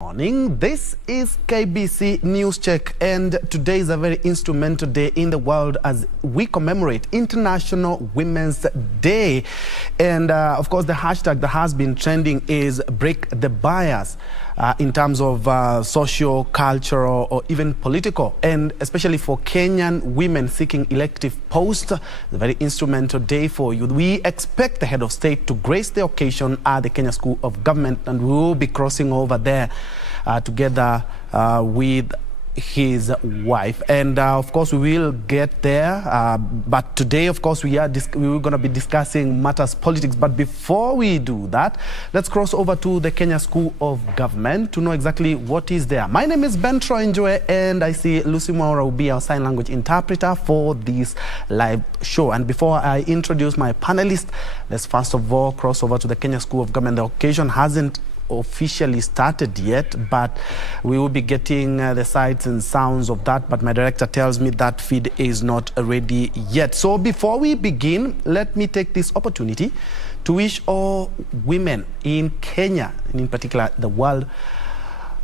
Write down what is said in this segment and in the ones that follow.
Morning. This is KBC News Check, and today is a very instrumental day in the world as we commemorate International Women's Day. And of course, the hashtag that has been trending is break the bias in terms of social, cultural, or even political, and especially for Kenyan women seeking elective posts. It's a very instrumental day for you. We expect the head of state to grace the occasion at the Kenya School of Government, and we will be crossing over there together with his wife, and of course we will get there, but today of course we're going to be discussing matters politics. But before we do that, let's cross over to the Kenya School of Government to know exactly what is there. My name is Zipporah, and I see Lucy Maura will be our sign language interpreter for this live show. And before I introduce my panelists, let's first of all cross over to the Kenya School of Government. The occasion hasn't officially started yet, but we will be getting the sights and sounds of that, but my director tells me that feed is not ready yet. So before we begin, let me take this opportunity to wish all women in Kenya, and in particular the world,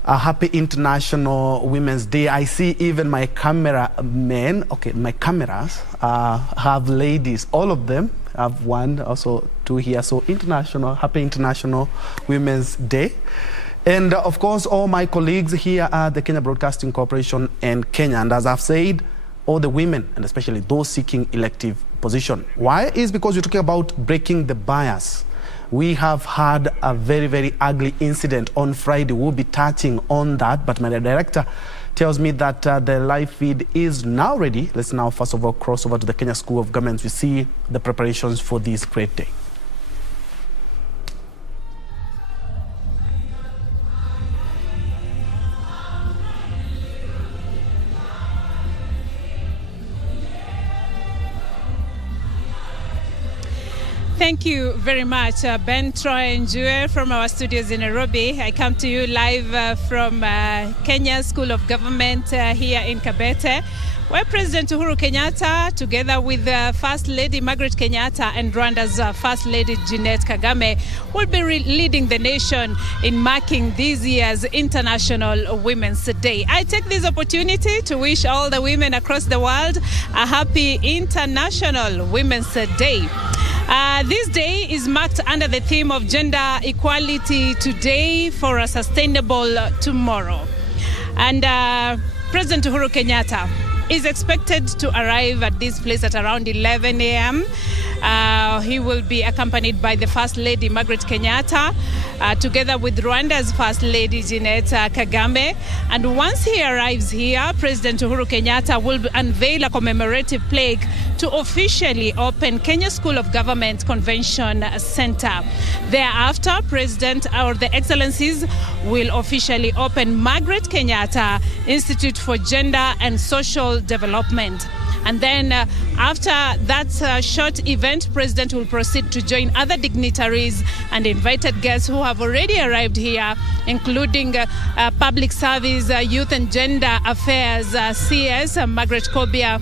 a happy International Women's Day. I see even my cameramen, my cameras have ladies, all of them. I have one, also two here. So happy International Women's Day. And of course, all my colleagues here at the Kenya Broadcasting Corporation and Kenya. And as I've said, all the women, and especially those seeking elective position. Why? Is because we're talking about breaking the bias. We have had a very, very ugly incident on Friday. We'll be touching on that, but my director tells me that the live feed is now ready. Let's now first of all cross over to the Kenya School of Government to see the preparations for this great day. Thank you very much, Ben, Troy, and Jue from our studios in Nairobi. I come to you live from Kenya School of Government here in Kabete, where President Uhuru Kenyatta, together with First Lady Margaret Kenyatta and Rwanda's First Lady Jeanette Kagame, will be leading the nation in marking this year's International Women's Day. I take this opportunity to wish all the women across the world a happy International Women's Day. This day is marked under the theme of gender equality today for a sustainable tomorrow. And President Uhuru Kenyatta is expected to arrive at this place at around 11 a.m. He will be accompanied by the First Lady Margaret Kenyatta, together with Rwanda's First Lady Jeanette Kagame. And once he arrives here, President Uhuru Kenyatta will unveil a commemorative plaque to officially open Kenya School of Government Convention Center. Thereafter, President or the Excellencies will officially open Margaret Kenyatta Institute for Gender and Social Development. And then after that short event, President will proceed to join other dignitaries and invited guests who have already arrived here, including Public Service, Youth and Gender Affairs, CS, Margaret Kobia,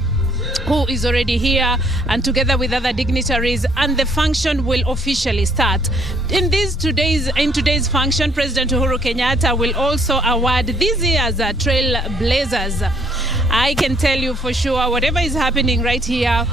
who is already here, and together with other dignitaries, and the function will officially start. In today's function, President Uhuru Kenyatta will also award this year's Trailblazers. I can tell you for sure, whatever is happening right here,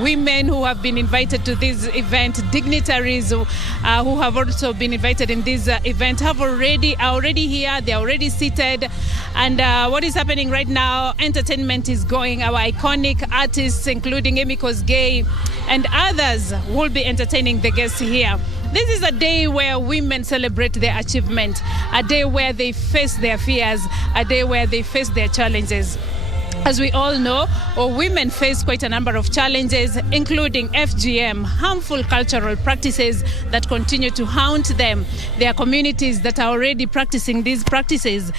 women who have been invited to this event, dignitaries who have also been invited in this event are already here, they're already seated. And what is happening right now, entertainment is going. Our iconic artists, including Amy Kosgei and others, will be entertaining the guests here. This is a day where women celebrate their achievement, a day where they face their fears, a day where they face their challenges. As we all know, women face quite a number of challenges, including FGM, harmful cultural practices that continue to haunt them. There are communities that are already practicing these practices,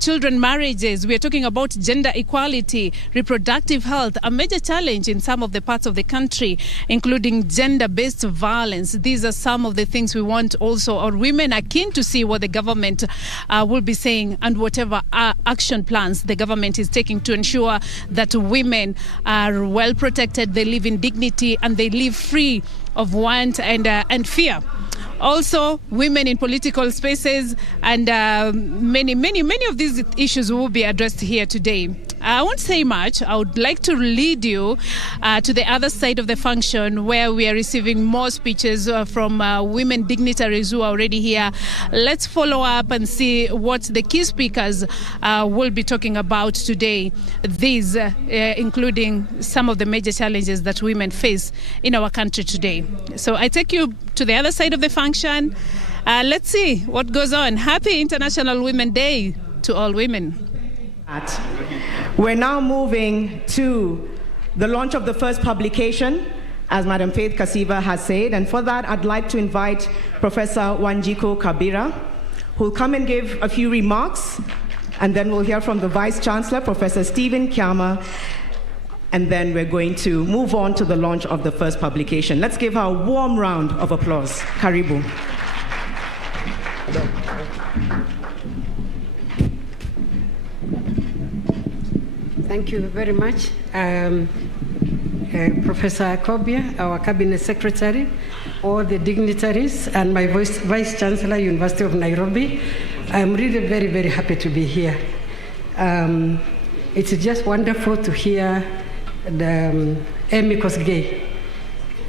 children marriages. We are talking about gender equality, reproductive health, a major challenge in some of the parts of the country, including gender-based violence. These are some of the things we want also. Our women are keen to see what the government will be saying and whatever action plans the government is taking to ensure that women are well protected, they live in dignity, and they live free of want and fear. also women in political spaces, and many of these issues will be addressed here today. I won't say much. I would like to lead you to the other side of the function where we are receiving more speeches from women dignitaries who are already here. Let's follow up and see what the key speakers will be talking about today. These including some of the major challenges that women face in our country today. So I take you to the other side of the function. Let's see what goes on. Happy International Women's Day to all women. We're now moving to the launch of the first publication, as Madam Faith Kasiva has said. And for that, I'd like to invite Professor Wanjiku Kabira, who will come and give a few remarks. And then we'll hear from the Vice Chancellor, Professor Stephen Kiama. And then we're going to move on to the launch of the first publication. Let's give her a warm round of applause. Karibu. Thank you very much. Professor Kobia, our Cabinet Secretary, all the dignitaries, and my Vice Chancellor, University of Nairobi. I'm really very, very happy to be here. It's just wonderful to hear the Amy Kosgei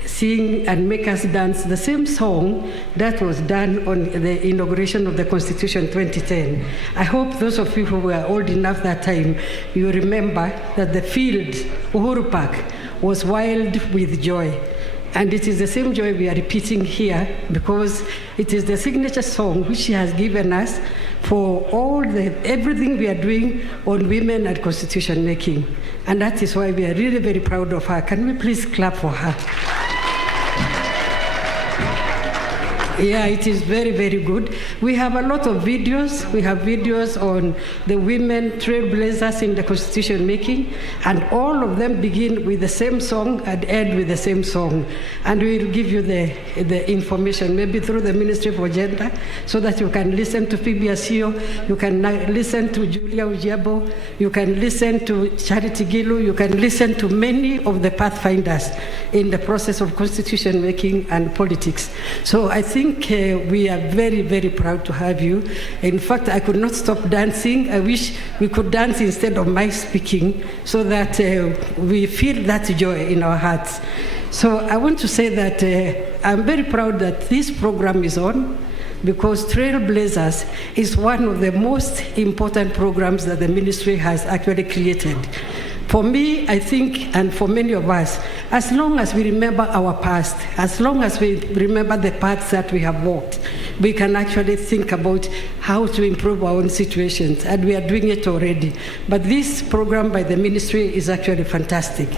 sing and make us dance the same song that was done on the inauguration of the Constitution 2010. I hope those of you who were old enough that time, you remember that the field, Uhuru Park, was wild with joy. And it is the same joy we are repeating here because it is the signature song which she has given us for everything we are doing on women and constitution making. And that is why we are really very proud of her. Can we please clap for her? Yeah, it is very, very good. We have a lot of videos. We have videos on the women trailblazers in the constitution making, and all of them begin with the same song and end with the same song. And we will give you the information, maybe through the Ministry for Gender, so that you can listen to Phoebe Asio, you can listen to Julia Ojiambo, you can listen to Charity Gilu, you can listen to many of the pathfinders in the process of constitution making and politics. So I think we are very, very proud to have you. In fact, I could not stop dancing. I wish we could dance instead of my speaking so that we feel that joy in our hearts. So I want to say that I'm very proud that this program is on, because Trailblazers is one of the most important programs that the ministry has actually created. For me, I think, and for many of us, as long as we remember our past, as long as we remember the paths that we have walked, we can actually think about how to improve our own situations, and we are doing it already. But this program by the ministry is actually fantastic.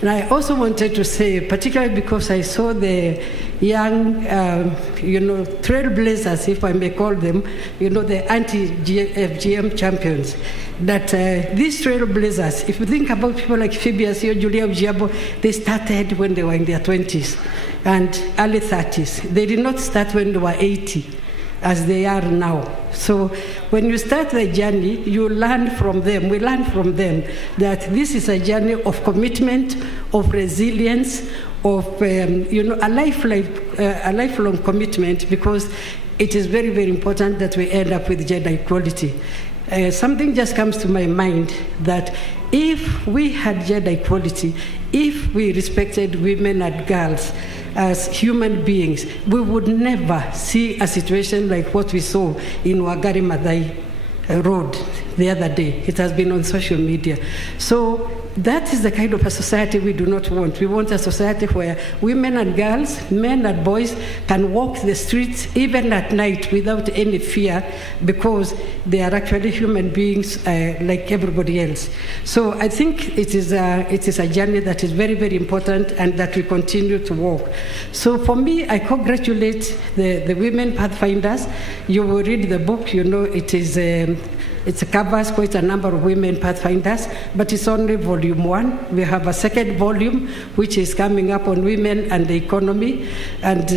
And I also wanted to say, particularly because I saw the young, trailblazers, if I may call them, the anti-FGM champions, that these trailblazers, if you think about people like Phoebe Asio, Julia Ojiambo, they started when they were in their 20s and early 30s. They did not start when they were 80, as they are now. So when you start the journey, you learn from them. We learn from them that this is a journey of commitment, of resilience, of a lifelong commitment, because it is very, very important that we end up with gender equality. Something just comes to my mind that if we had gender equality, if we respected women and girls as human beings, we would never see a situation like what we saw in Wangari Maathai Road the other day. It has been on social media. So that is the kind of a society we do not want. We want a society where women and girls, men and boys can walk the streets even at night without any fear, because they are actually human beings like everybody else. So I think it is a journey that is very, very important and that we continue to walk. So for me, I congratulate the women pathfinders. You will read the book, it is It covers quite a number of women pathfinders, but it's only volume 1. We have a second volume, which is coming up on women and the economy, and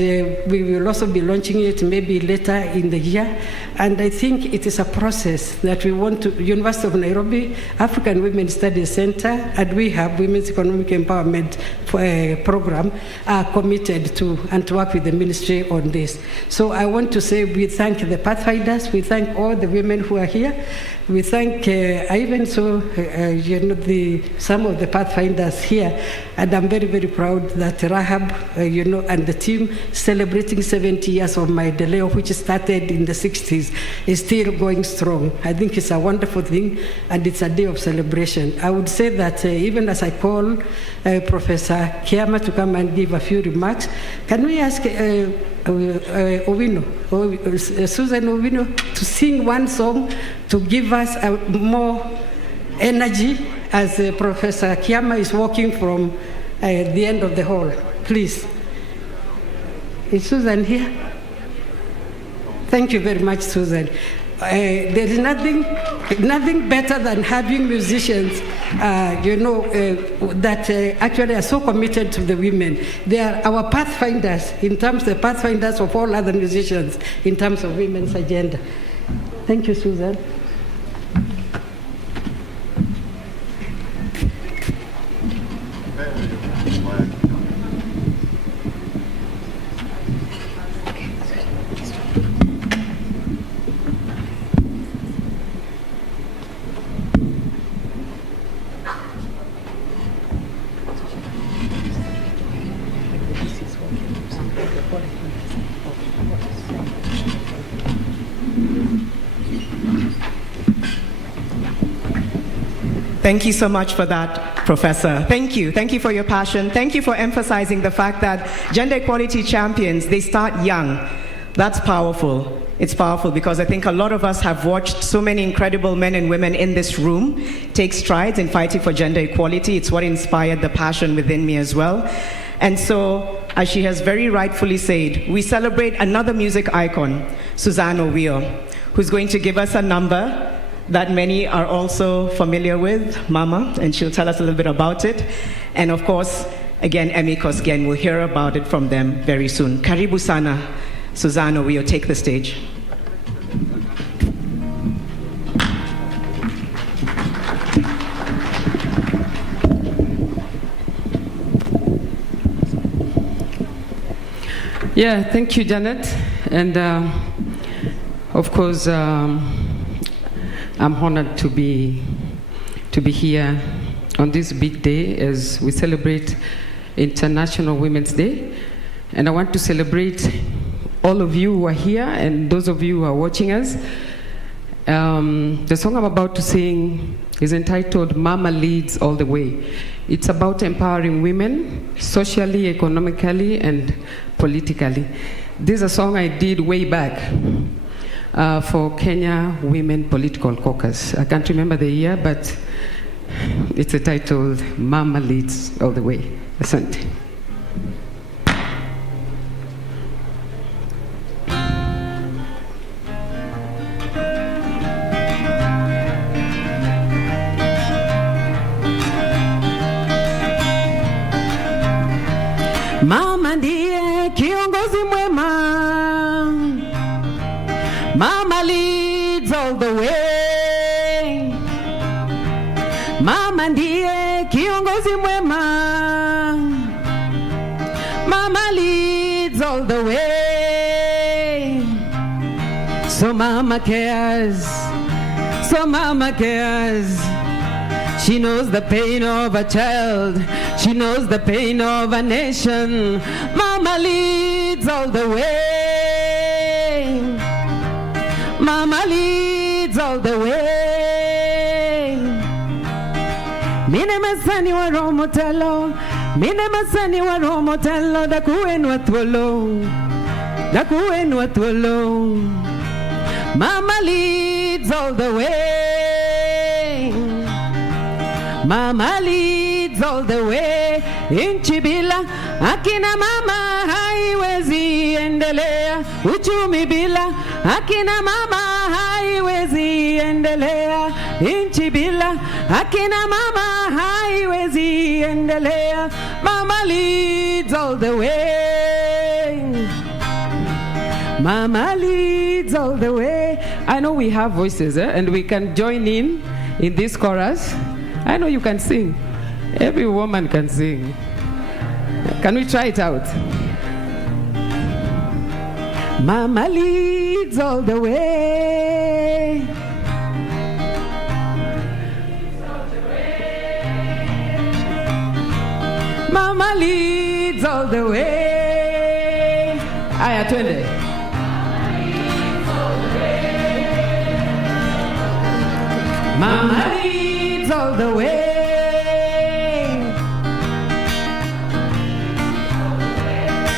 we will also be launching it maybe later in the year. And I think it is a process that we want to, University of Nairobi, African Women Studies Center, and we have Women's Economic Empowerment Program are committed to and to work with the ministry on this. So I want to say we thank the pathfinders, we thank all the women who are here, we thank, I even saw, some of the pathfinders here, and I'm very, very proud that Rahab, and the team celebrating 70 years of my Deleo, which started in the 60s, is still going strong. I think it's a wonderful thing, and it's a day of celebration. I would say that even as I call Professor Kiama to come and give a few remarks, can we ask Susan Owino to sing one song to give us more energy as Professor Kiama is walking from the end of the hall. Please. Is Susan here? Thank you very much, Susan. There is nothing better than having musicians, that actually are so committed to the women. They are our pathfinders in terms of the pathfinders of all other musicians in terms of women's agenda. Thank you, Susan. Thank you so much for that, Professor. Thank you. Thank you for your passion. Thank you for emphasizing the fact that gender equality champions, they start young. That's powerful. It's powerful because I think a lot of us have watched so many incredible men and women in this room take strides in fighting for gender equality. It's what inspired the passion within me as well. And so, as she has very rightfully said, we celebrate another music icon, Suzanne Owio, who's going to give us a number that many are also familiar with, Mama, and she'll tell us a little bit about it. And of course, again, Emmy Kosgen, we'll hear about it from them very soon. Karibu sana, Suzanne Owio, take the stage. Yeah, thank you, Janet. And of course, I'm honored to be here on this big day as we celebrate International Women's Day. And I want to celebrate all of you who are here and those of you who are watching us. The song I'm about to sing is entitled Mama Leads All the Way. It's about empowering women socially, economically, and politically. This is a song I did way back for Kenya Women Political Caucus. I can't remember the year, but it's entitled Mama Leads All the Way. Asante. Mama ndiye kiongozi mwema. Mama leads all the way. Mama ndiye kiongozi mwema. Mama leads all the way. So Mama cares. So Mama cares. She knows the pain of a child. She knows the pain of a nation. Mama leads all the way. Mama leads all the way. Mine masani wa romotelo. Mine masani wa romotelo. Dakuen watwolo. Dakuen watwolo. Mama leads all the way. Mama leads all the way. Inchi bila akina mama haiwezi endelea. Uchumi bila akina mama haiwezi endelea. endelea, nchi bila akina mama haiwezi endelea. Mama leads all the way. Mama leads all the way. I know we have voices, and we can join in this chorus. I know you can sing. Every woman can sing. Can we try it out? Mama leads all the way. Mama leads all the way. Aya, twende. Mama leads all the way.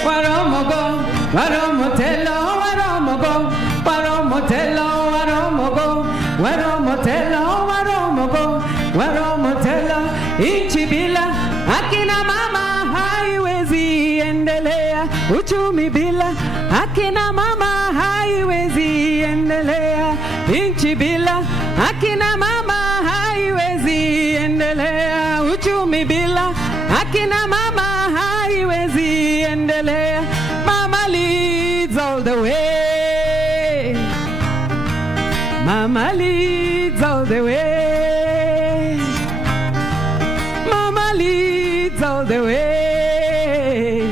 Waromogo, waromotelo, waromogo, waromotelo, waromogo, waromotelo, waromogo, waromotelo. Nchi bila akina mama haiwezi endelea. Uchumi bila akina mama haiwezi endelea. Nchi bila akina mama haiwezi endelea. Uchumi bila akina mama haiwezi endelea. Mama leads all the way. Mama leads all the way. Mama leads all the way.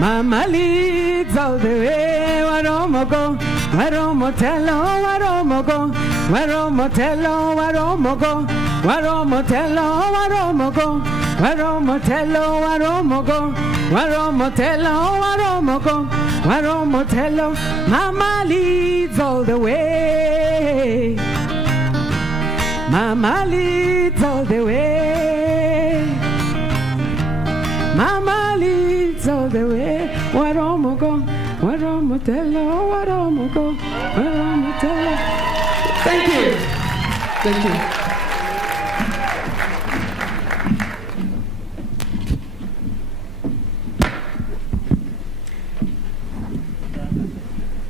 Mama leads all the way. Waromogo, waromotelo, waromogo, waromotelo, waromogo, waromotelo, waromogo, waromotelo, waromogo, waromotelo, waromogo, waromotelo. Mama leads all the way. Mama leads all the way. Mama leads all the way. Waromogo, waromotelo, waromogo, waromotelo. Thank you. Thank you.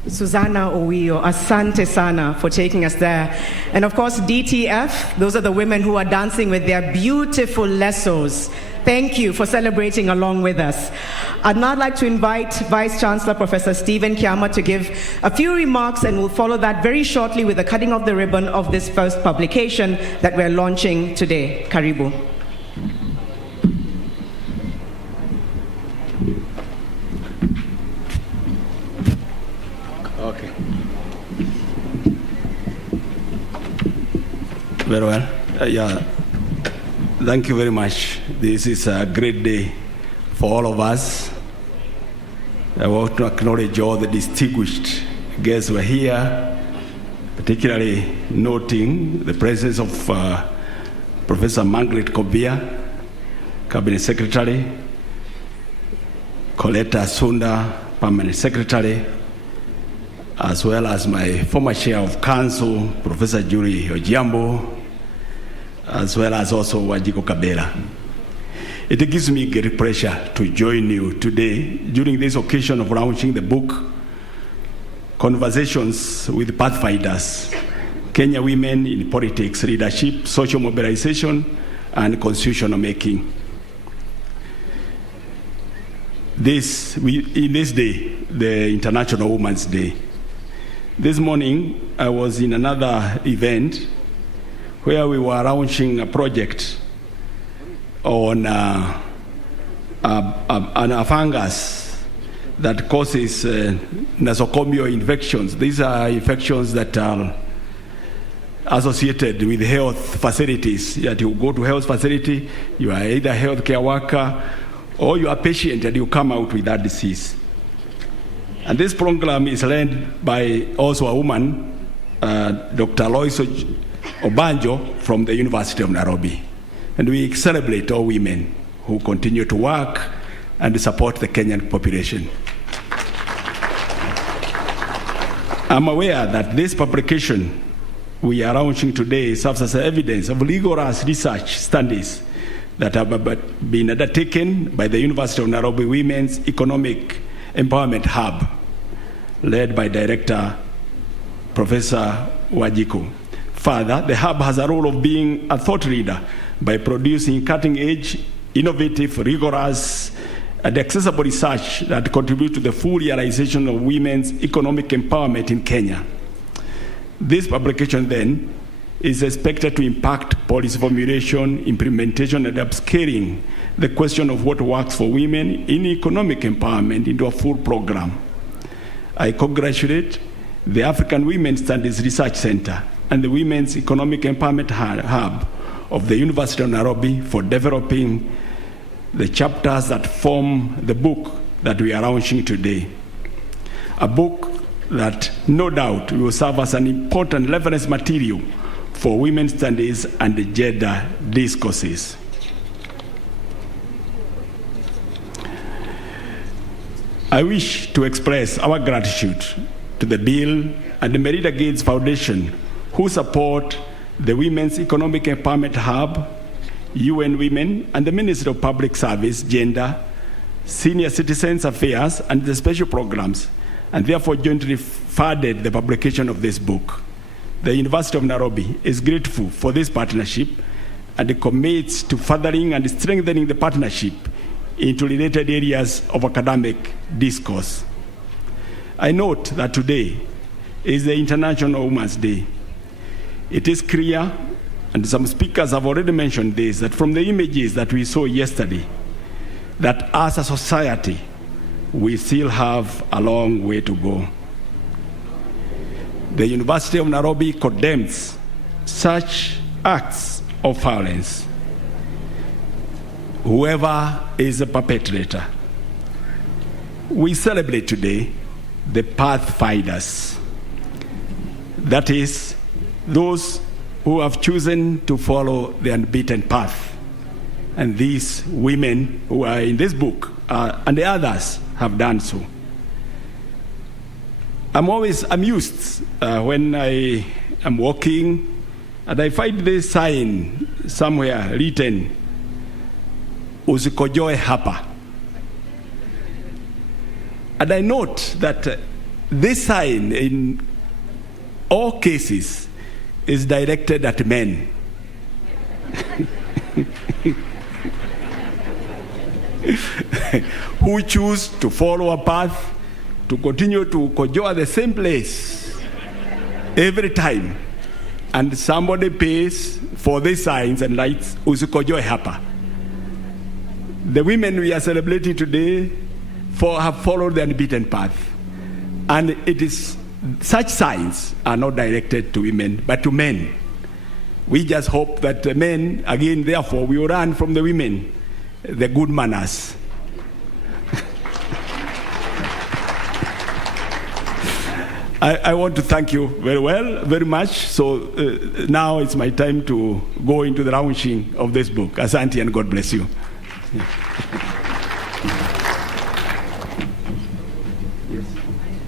Susanna Owio, asante sana for taking us there. And of course, DTF, those are the women who are dancing with their beautiful lessos. Thank you for celebrating along with us. I'd now like to invite Vice Chancellor Professor Stephen Kiama to give a few remarks, and we'll follow that very shortly with the cutting of the ribbon of this first publication that we're launching today. Karibu. Okay. Very well. Yeah. Thank you very much. This is a great day for all of us. I want to acknowledge all the distinguished guests who are here, particularly noting the presence of Professor Margaret Kobia, Cabinet Secretary, Coletta Sunda, Permanent Secretary, as well as my former Chair of Council, Professor Julie Ojiambo, as well as also Wajiko Kabela. It gives me great pleasure to join you today during this occasion of launching the book, Conversations with Pathfinders, Kenya Women in Politics, Leadership, Social Mobilization, and Constitutional Making. In this day, the International Women's Day, this morning I was in another event where we were launching a project on a fungus that causes nosocomial infections. These are infections that are associated with health facilities. That you go to health facility, you are either a healthcare worker or you are a patient and you come out with that disease. And this program is led by also a woman, Dr. Lois Obanjo from the University of Nairobi. And we celebrate all women who continue to work and support the Kenyan population. I'm aware that this publication we are launching today serves as evidence of rigorous research studies that have been undertaken by the University of Nairobi Women's Economic Empowerment Hub, led by Director Professor Wanjiku. Further, the hub has a role of being a thought leader by producing cutting-edge, innovative, rigorous, and accessible research that contributes to the full realization of women's economic empowerment in Kenya. This publication, then, is expected to impact policy formulation, implementation, and upscaling the question of what works for women in economic empowerment into a full program. I congratulate the African Women's Studies Research Center and the Women's Economic Empowerment Hub of the University of Nairobi for developing the chapters that form the book that we are launching today. A book that no doubt will serve as an important reference material for women's studies and gender discourses. I wish to express our gratitude to the Bill and the Melinda Gates Foundation, who support the Women's Economic Empowerment Hub, UN Women, and the Ministry of Public Service, Gender, Senior Citizens Affairs, and the special programs, and therefore jointly funded the publication of this book. The University of Nairobi is grateful for this partnership and commits to furthering and strengthening the partnership into related areas of academic discourse. I note that today is the International Women's Day. It is clear, and some speakers have already mentioned this, that from the images that we saw yesterday, that as a society, we still have a long way to go. The University of Nairobi condemns such acts of violence. Whoever is a perpetrator. We celebrate today the pathfinders. That is, those who have chosen to follow the unbeaten path. And these women who are in this book and the others have done so. I'm always amused when I am walking and I find this sign somewhere written, "Usikojoe hapa." And I note that this sign in all cases is directed at men. Who choose to follow a path, to continue to kojoa the same place every time. And somebody pays for these signs and writes, "Usikojoe hapa." The women we are celebrating today have followed the unbeaten path. And it is such signs are not directed to women, but to men. We just hope that the men, again, therefore, will learn from the women the good manners. I want to thank you very much. So now it's my time to go into the launching of this book. Asante, and God bless you.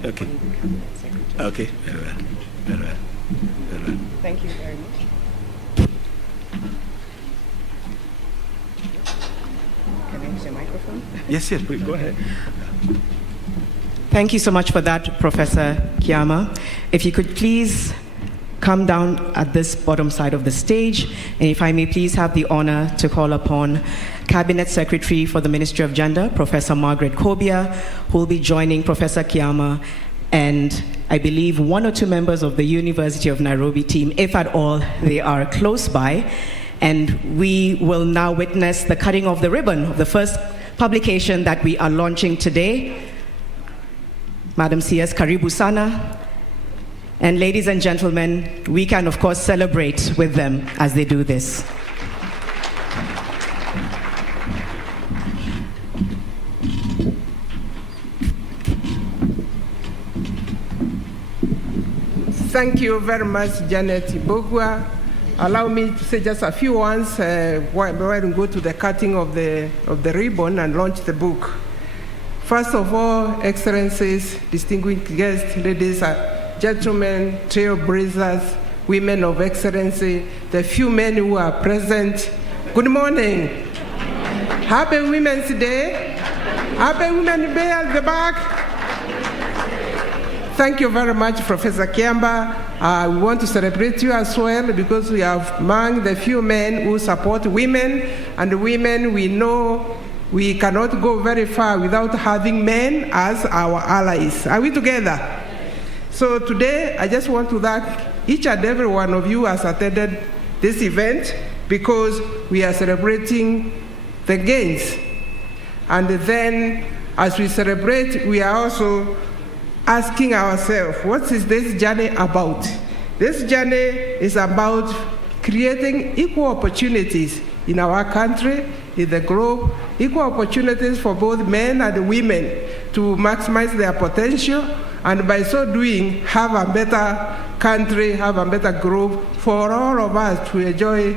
Okay. Okay. Very well. Very well. Very well. Thank you very much. Can I use your microphone? Yes, please go ahead. Thank you so much for that, Professor Kiama. If you could please come down at this bottom side of the stage, and if I may please have the honor to call upon Cabinet Secretary for the Ministry of Gender, Professor Margaret Kobia, who will be joining Professor Kiama and I believe one or two members of the University of Nairobi team, if at all they are close by. And we will now witness the cutting of the ribbon of the first publication that we are launching today. Madam CS, karibu sana. And ladies and gentlemen, we can of course celebrate with them as they do this. Thank you very much, Janet Bogwa. Allow me to say just a few words while we go to the cutting of the ribbon and launch the book. First of all, Excellencies, distinguished guests, ladies and gentlemen, trailblazers, women of excellency, the few men who are present, good morning. Happy Women's Day. Happy Women's Day at the back. Thank you very much, Professor Kiamba. We want to celebrate you as well because we are among the few men who support women, and the women we know we cannot go very far without having men as our allies. Are we together? So today, I just want to thank each and every one of you who has attended this event because we are celebrating the gains. And then, as we celebrate, we are also asking ourselves, what is this journey about? This journey is about creating equal opportunities in our country, in the globe, equal opportunities for both men and women to maximize their potential, and by so doing, have a better country, have a better globe for all of us to enjoy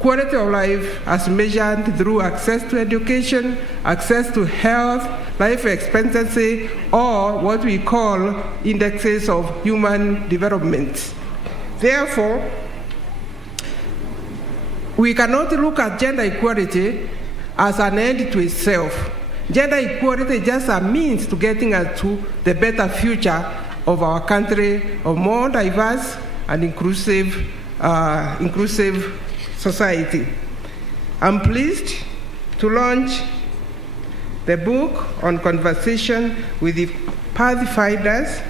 quality of life as measured through access to education, access to health, life expectancy, or what we call indexes of human development. Therefore, we cannot look at gender equality as an end to itself. Gender equality is just a means to getting us to the better future of our country, of more diverse and inclusive society. I'm pleased to launch the book on conversation with the pathfinders,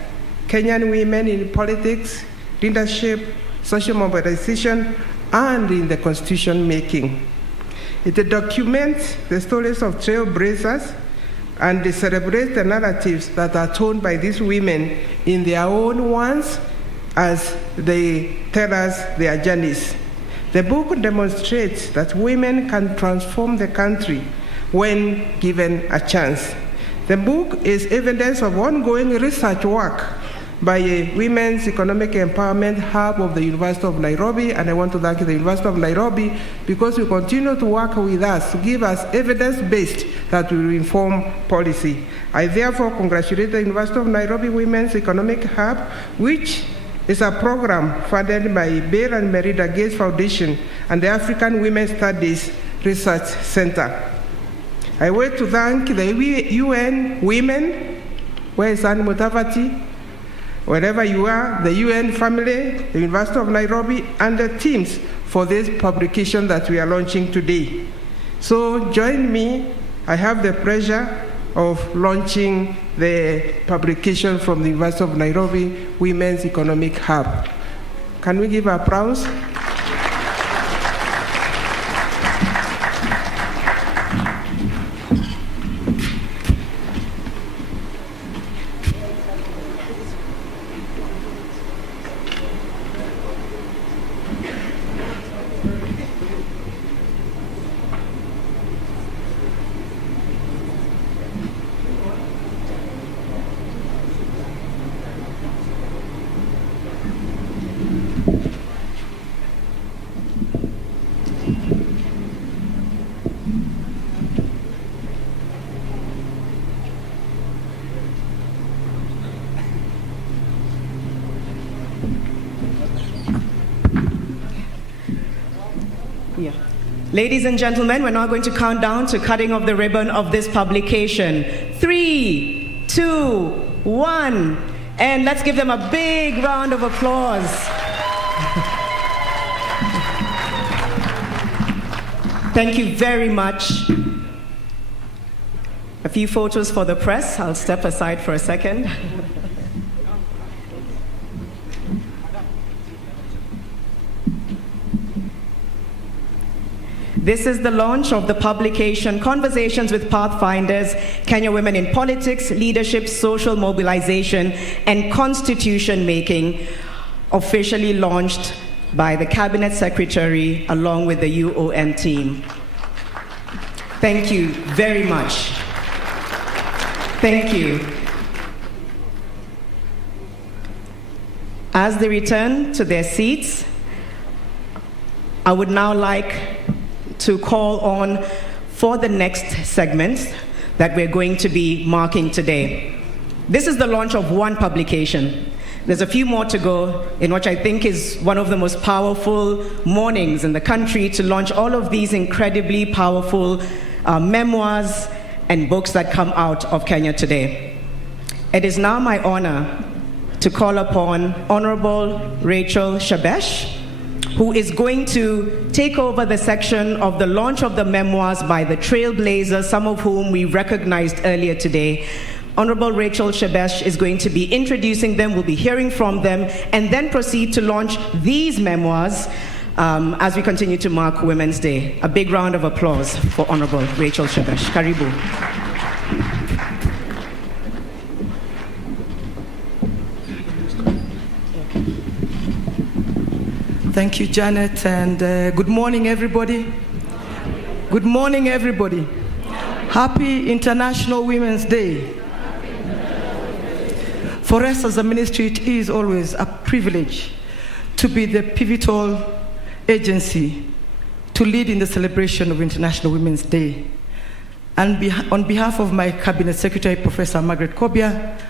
Kenyan women in politics, leadership, social mobilization, and in the constitution making. It documents the stories of trailblazers and they celebrate the narratives that are told by these women in their own words as they tell us their journeys. The book demonstrates that women can transform the country when given a chance. The book is evidence of ongoing research work by a Women's Economic Empowerment Hub of the University of Nairobi, and I want to thank the University of Nairobi because you continue to work with us to give us evidence-based that will inform policy. I therefore congratulate the University of Nairobi Women's Economic Hub, which is a program funded by Bill and Melinda Gates Foundation and the African Women Studies Research Center. I want to thank the UN Women, where is Anne Mutavati, wherever you are, the UN family, the University of Nairobi, and the teams for this publication that we are launching today. So join me. I have the pleasure of launching the publication from the University of Nairobi Women's Economic Hub. Can we give applause? Ladies and gentlemen, we're now going to count down to cutting of the ribbon of this publication. 3, 2, 1, and let's give them a big round of applause. Thank you very much. A few photos for the press. I'll step aside for a second. This is the launch of the publication Conversations with Pathfinders, Kenya Women in Politics, Leadership, Social Mobilization, and Constitution Making, officially launched by the Cabinet Secretary along with the UON team. Thank you very much. Thank you. As they return to their seats, I would now like to call on for the next segment that we're going to be marking today. This is the launch of one publication. There's a few more to go, in which I think is one of the most powerful mornings in the country to launch all of these incredibly powerful memoirs and books that come out of Kenya today. It is now my honor to call upon Honorable Rachel Shebesh, who is going to take over the section of the launch of the memoirs by the trailblazers, some of whom we recognized earlier today. Honorable Rachel Shebesh is going to be introducing them, we'll be hearing from them, and then proceed to launch these memoirs as we continue to mark Women's Day. A big round of applause for Honorable Rachel Shebesh. Karibu. Thank you, Janet, and good morning, everybody. Good morning, everybody. Happy International Women's Day. For us as a ministry, it is always a privilege to be the pivotal agency to lead in the celebration of International Women's Day. And on behalf of my Cabinet Secretary, Professor Margaret Kobia,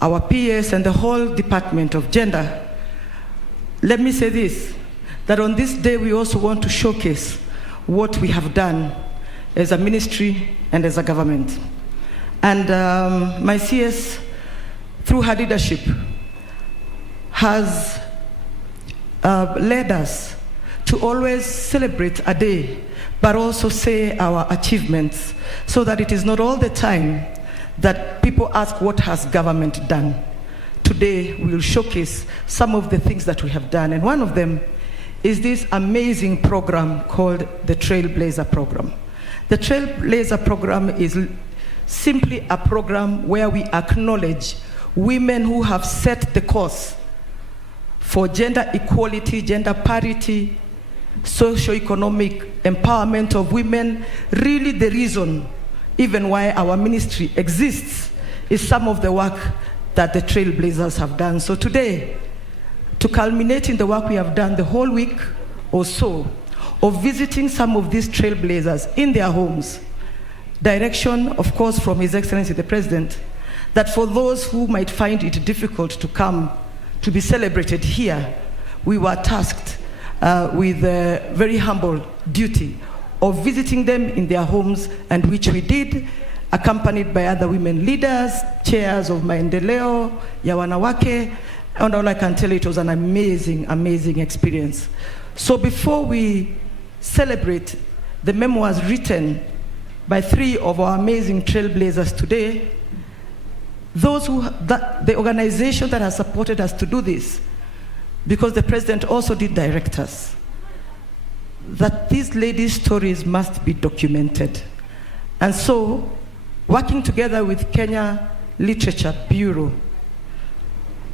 our PS, and the whole Department of Gender, let me say this, that on this day we also want to showcase what we have done as a ministry and as a government. And my CS, through her leadership, has led us to always celebrate a day, but also say our achievements, so that it is not all the time that people ask, what has government done? Today, we will showcase some of the things that we have done. And one of them is this amazing program called the Trailblazer Program. The Trailblazer Program is simply a program where we acknowledge women who have set the course for gender equality, gender parity, socio-economic empowerment of women. Really the reason even why our ministry exists is some of the work that the Trailblazers have done. So today, to culminate in the work we have done the whole week or so, of visiting some of these Trailblazers in their homes, direction, of course, from His Excellency the President, that for those who might find it difficult to come to be celebrated here, we were tasked with a very humble duty of visiting them in their homes, and which we did, accompanied by other women leaders, chairs of Maendeleo, ya Wanawake, and all I can tell you, it was an amazing, amazing experience. So before we celebrate the memoirs written by 3 of our amazing trailblazers today, the organization that has supported us to do this, because the President also did direct us, that these ladies' stories must be documented. And so, working together with Kenya Literature Bureau,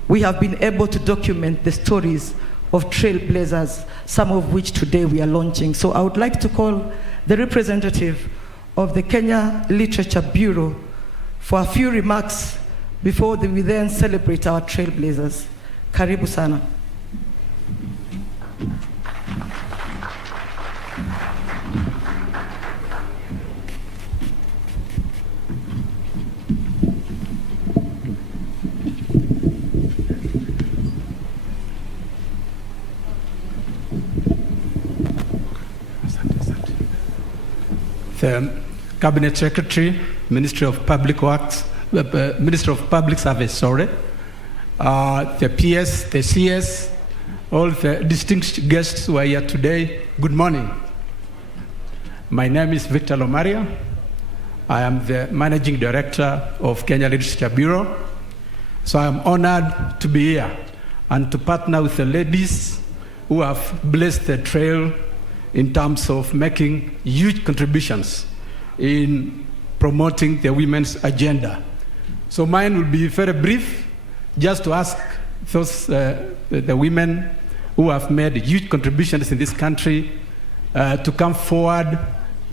we have been able to document the stories of trailblazers, some of which today we are launching. So I would like to call the representative of the Kenya Literature Bureau for a few remarks before we then celebrate our trailblazers. Karibu sana. The Cabinet Secretary, Ministry of Public Works, Minister of Public Service, sorry, the PS, the CS, all the distinguished guests who are here today, good morning. My name is Victor Lomaria. I am the Managing Director of Kenya Literature Bureau. So I am honored to be here and to partner with the ladies who have blazed the trail in terms of making huge contributions in promoting the women's agenda. So mine will be very brief, just to ask those the women who have made huge contributions in this country to come forward.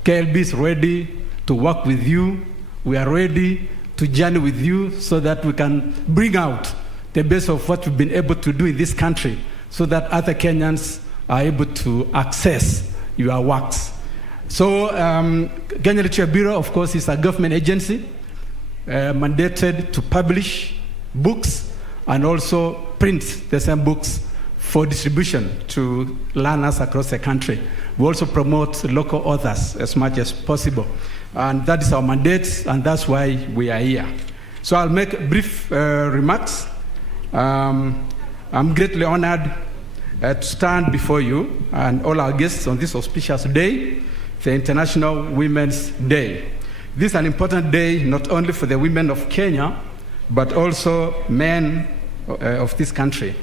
KLB is ready to work with you. We are ready to journey with you so that we can bring out the best of what we've been able to do in this country, so that other Kenyans are able to access your works. So Kenya Literature Bureau, of course, is a government agency mandated to publish books and also print the same books for distribution to learners across the country. We also promote local authors as much as possible. And that is our mandate, and that's why we are here. So I'll make brief remarks. I'm greatly honored to stand before you and all our guests on this auspicious day, the International Women's Day. This is an important day not only for the women of Kenya, but also men of this country.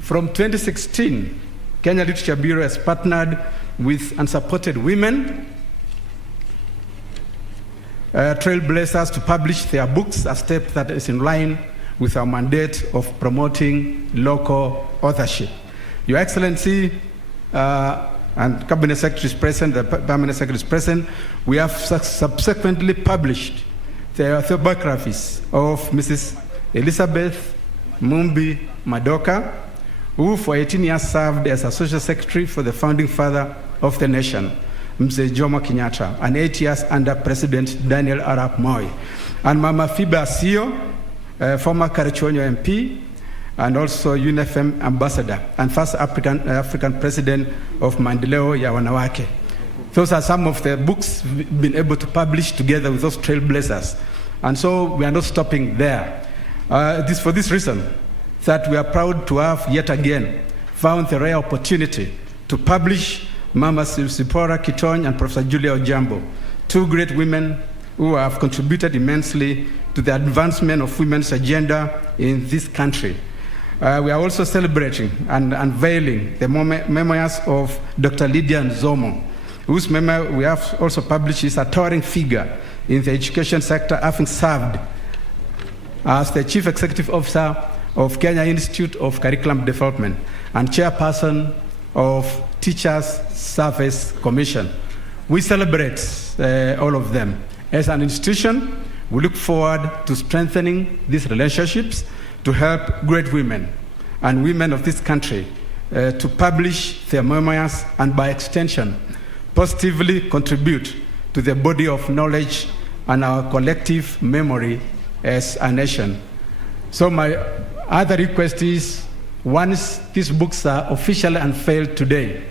From 2016, Kenya Literature Bureau has partnered with unsupported women, trailblazers, to publish their books, a step that is in line with our mandate of promoting local authorship. Your Excellency, and Cabinet Secretary is present, the Permanent Secretary is present, we have subsequently published the autobiographies of Mrs. Elizabeth Mumbi Madoka, who for 18 years served as a social secretary for the founding father of the nation, Mzee Jomo Kenyatta, and 8 years under President Daniel Arap Moi. And Mama Fiba Sio, former Karachuonyo MP, and also UNFM ambassador, and first African president of Maendeleo ya Wanawake. Those are some of the books we've been able to publish together with those trailblazers. And so we are not stopping there. This for this reason that we are proud to have yet again found the rare opportunity to publish Mama Zipporah Kittony and Professor Julia Ojiambo, two great women who have contributed immensely to the advancement of women's agenda in this country. We are also celebrating and unveiling the memoirs of Dr. Lydia Nzomo, whose memoir we have also published is a towering figure in the education sector, having served as the Chief Executive Officer of Kenya Institute of Curriculum Development and Chairperson of Teachers Service Commission. We celebrate all of them. As an institution, we look forward to strengthening these relationships to help great women and women of this country to publish their memoirs and by extension positively contribute to the body of knowledge and our collective memory as a nation. So my other request is, once these books are officially unveiled today,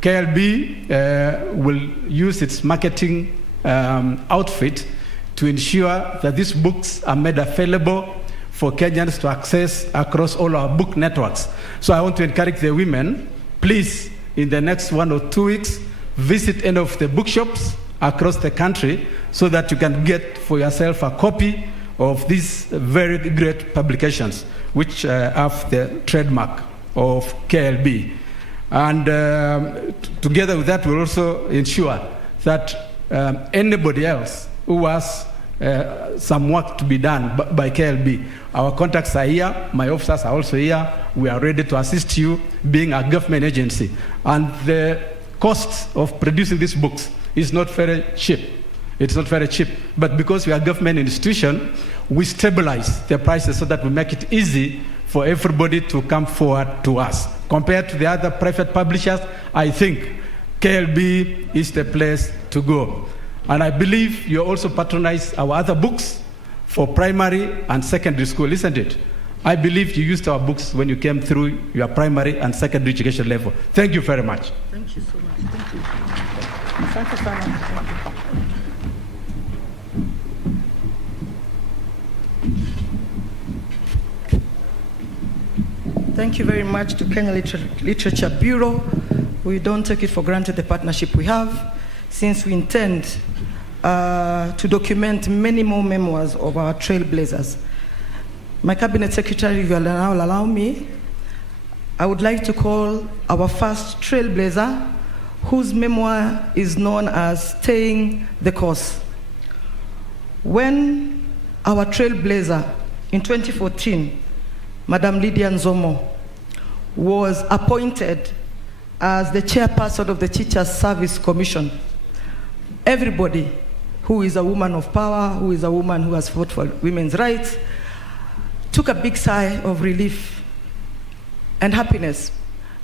KLB will use its marketing outfit to ensure that these books are made available for Kenyans to access across all our book networks. So I want to encourage the women, please, in the next 1 or 2 weeks, visit any of the bookshops across the country so that you can get for yourself a copy of these very great publications, which have the trademark of KLB. And together with that, we'll also ensure that anybody else who has some work to be done by KLB. Our contacts are here, my officers are also here. We are ready to assist you, being a government agency. And the cost of producing these books is not very cheap. It's not very cheap. But because we are a government institution, we stabilize the prices so that we make it easy for everybody to come forward to us. Compared to the other private publishers, I think KLB is the place to go. And I believe you also patronize our other books for primary and secondary school, isn't it? I believe you used our books when you came through your primary and secondary education level. Thank you very much. Thank you so much. Thank you. Thank you so much. Thank you very much to Kenya Literature Bureau. We don't take it for granted the partnership we have, since we intend to document many more memoirs of our trailblazers. My Cabinet Secretary, if you will now allow me, I would like to call our first trailblazer, whose memoir is known as Staying the Course. When our trailblazer in 2014, Madam Lydia Nzomo, was appointed as the chairperson of the Teachers Service Commission, everybody who is a woman of power, who is a woman who has fought for women's rights, took a big sigh of relief and happiness,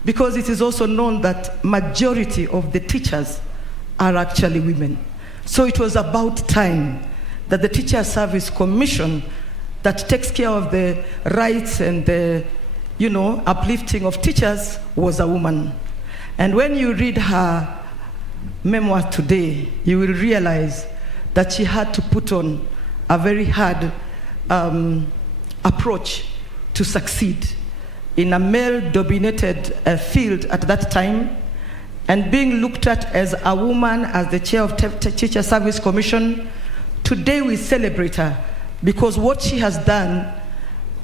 because it is also known that majority of the teachers are actually women. So it was about time that the Teachers Service Commission, that takes care of the rights and the, uplifting of teachers, was a woman. And when you read her memoir today, you will realize that she had to put on a very hard approach to succeed in a male-dominated field at that time, and being looked at as a woman as the chair of Teacher Service Commission. Today we celebrate her because what she has done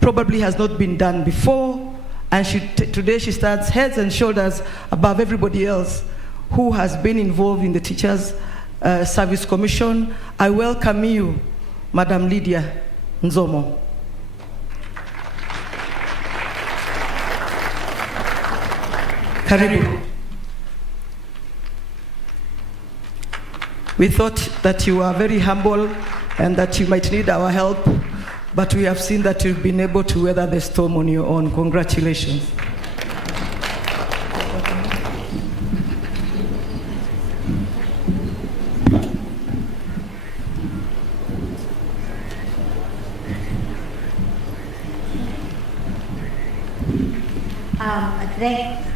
probably has not been done before, and today she stands heads and shoulders above everybody else who has been involved in the Teachers Service Commission. I welcome you, Madam Lydia Nzomo. Karibu. We thought that you are very humble and that you might need our help, but we have seen that you've been able to weather the storm on your own. Congratulations.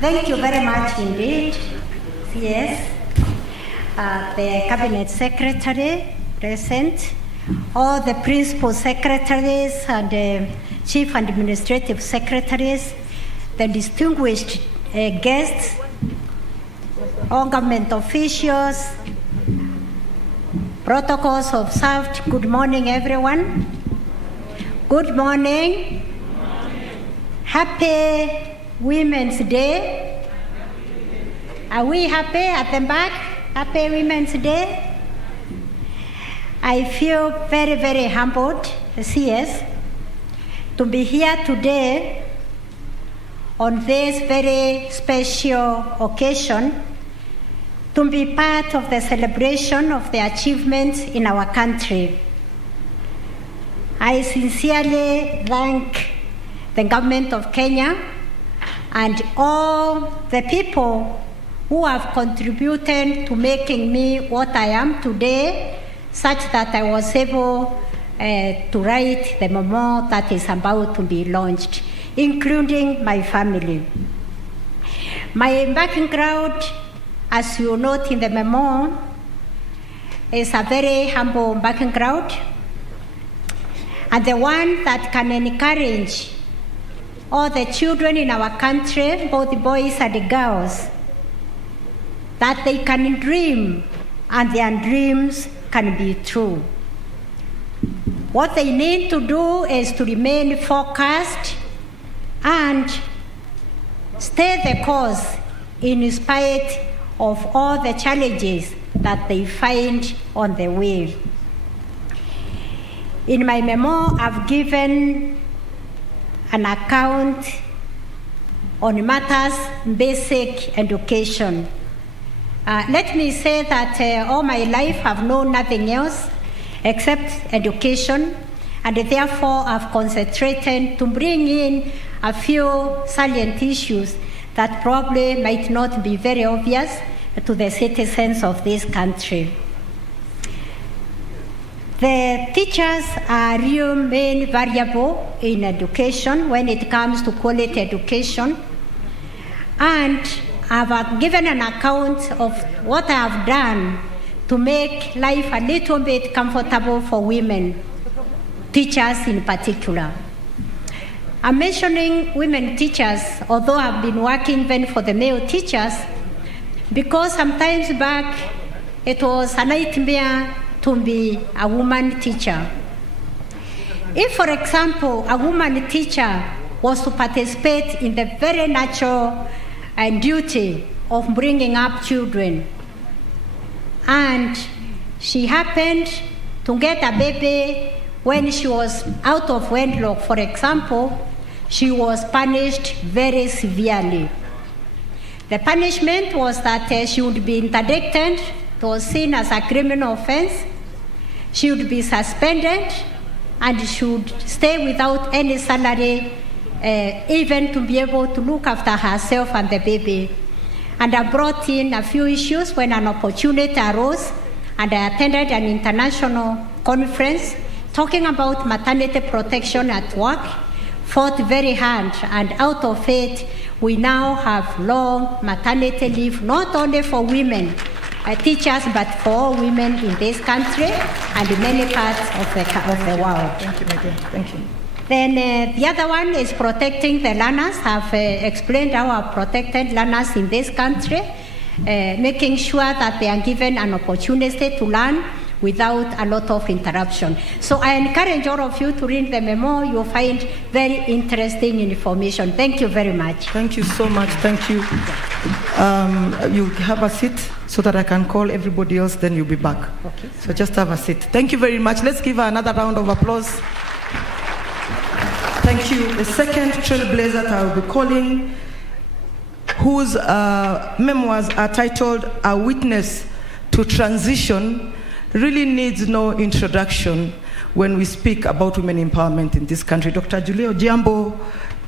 Thank you very much indeed. Yes. The Cabinet Secretary present, all the Principal Secretaries and the Chief Administrative Secretaries, the distinguished guests, all government officials, protocols observed. Good morning, everyone. Good morning. Happy Women's Day. Are we happy at the back? Happy Women's Day. I feel very, very humbled, CS, to be here today on this very special occasion, to be part of the celebration of the achievements in our country. I sincerely thank the government of Kenya and all the people who have contributed to making me what I am today, such that I was able to write the memoir that is about to be launched, including my family. My background, as you note in the memoir, is a very humble background, and the one that can encourage all the children in our country, both boys and girls, that they can dream and their dreams can be true. What they need to do is to remain focused and stay the course in spite of all the challenges that they find on the way. In my memoir, I've given an account on matters basic education. Let me say that all my life I've known nothing else except education, and therefore I've concentrated to bring in a few salient issues that probably might not be very obvious to the citizens of this country. The teachers are real main variable in education when it comes to quality education, and I've given an account of what I have done to make life a little bit comfortable for women, teachers in particular. I'm mentioning women teachers, although I've been working even for the male teachers, because sometimes back it was a nightmare to be a woman teacher. If, for example, a woman teacher was to participate in the very natural duty of bringing up children, and she happened to get a baby when she was out of wedlock, for example, she was punished very severely. The punishment was that she would be interdicted. It was seen as a criminal offense. She would be suspended and she would stay without any salary, even to be able to look after herself and the baby. And I brought in a few issues when an opportunity arose, and I attended an international conference talking about maternity protection at work, fought very hard, and out of it, we now have long maternity leave, not only for women teachers, but for all women in this country and in many parts of the world. Thank you, my dear. Thank you. Then the other one is protecting the learners. I've explained how I've protected learners in this country, making sure that they are given an opportunity to learn without a lot of interruption. So I encourage all of you to read the memoir. You'll find very interesting information. Thank you very much. Thank you so much. Thank you. You have a seat so that I can call everybody else, then you'll be back. Okay. So just have a seat. Thank you very much. Let's give her another round of applause. Thank you. The second trailblazer that I will be calling, whose memoirs are titled A Witness to Transition, really needs no introduction when we speak about women empowerment in this country. Dr. Julia Ojiambo